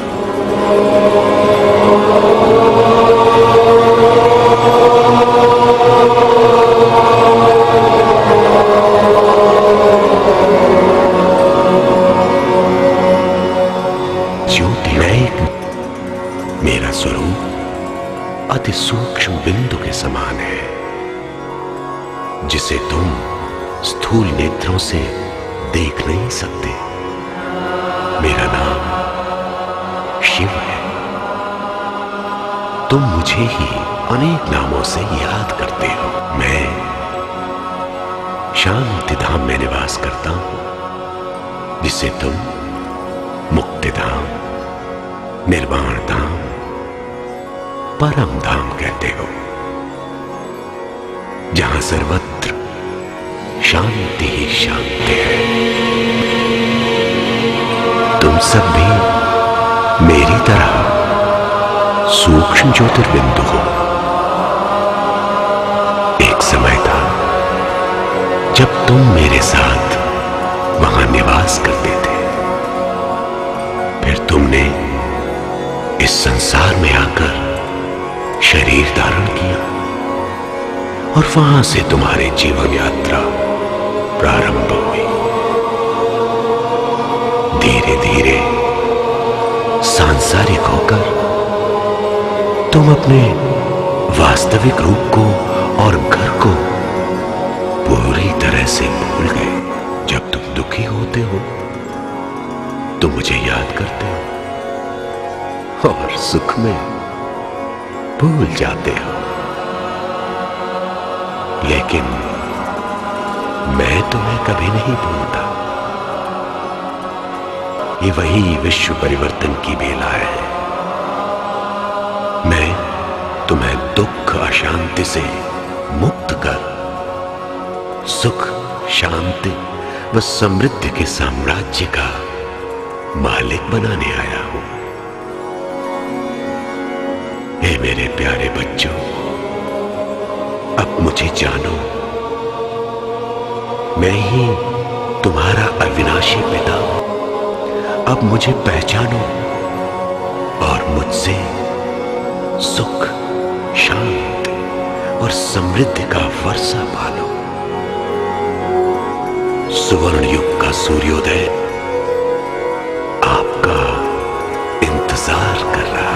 ज्योति मेरा स्वरूप अति सूक्ष्म बिंदु के समान है, जिसे तुम स्थूल नेत्रों से देख नहीं सकते। मेरा नाम शिव है। तुम मुझे ही अनेक नामों से याद करते हो। मैं शांति धाम में निवास करता हूं, जिसे तुम मुक्ति धाम, निर्वाण धाम, परम धाम कहते हो, जहां सर्वत्र शांति ही शांति है। तुम सब भी मेरी तरह सूक्ष्म ज्योतिर्बिंदु हो। एक समय था जब तुम मेरे साथ वहां निवास करते थे, फिर तुमने इस संसार में आकर शरीर धारण किया और वहां से तुम्हारी जीवन यात्रा प्रारंभ हुई। धीरे धीरे सांसारिक होकर तुम अपने वास्तविक रूप को और घर को पूरी तरह से भूल गए। जब तुम दुखी होते हो तो मुझे याद करते हो और सुख में भूल जाते हो, लेकिन मैं तुम्हें कभी नहीं भूलता। ये वही विश्व परिवर्तन की बेला है। मैं तुम्हें दुख अशांति से मुक्त कर सुख, शांति व समृद्धि के साम्राज्य का मालिक बनाने आया हूं। हे मेरे प्यारे बच्चों, अब मुझे जानो। मैं ही तुम्हारा अविनाशी पिता हूं। अब मुझे पहचानो और मुझसे सुख, शांति और समृद्धि का वर्षा पालो। सुवर्ण युग का सूर्योदय आपका इंतजार कर रहा है।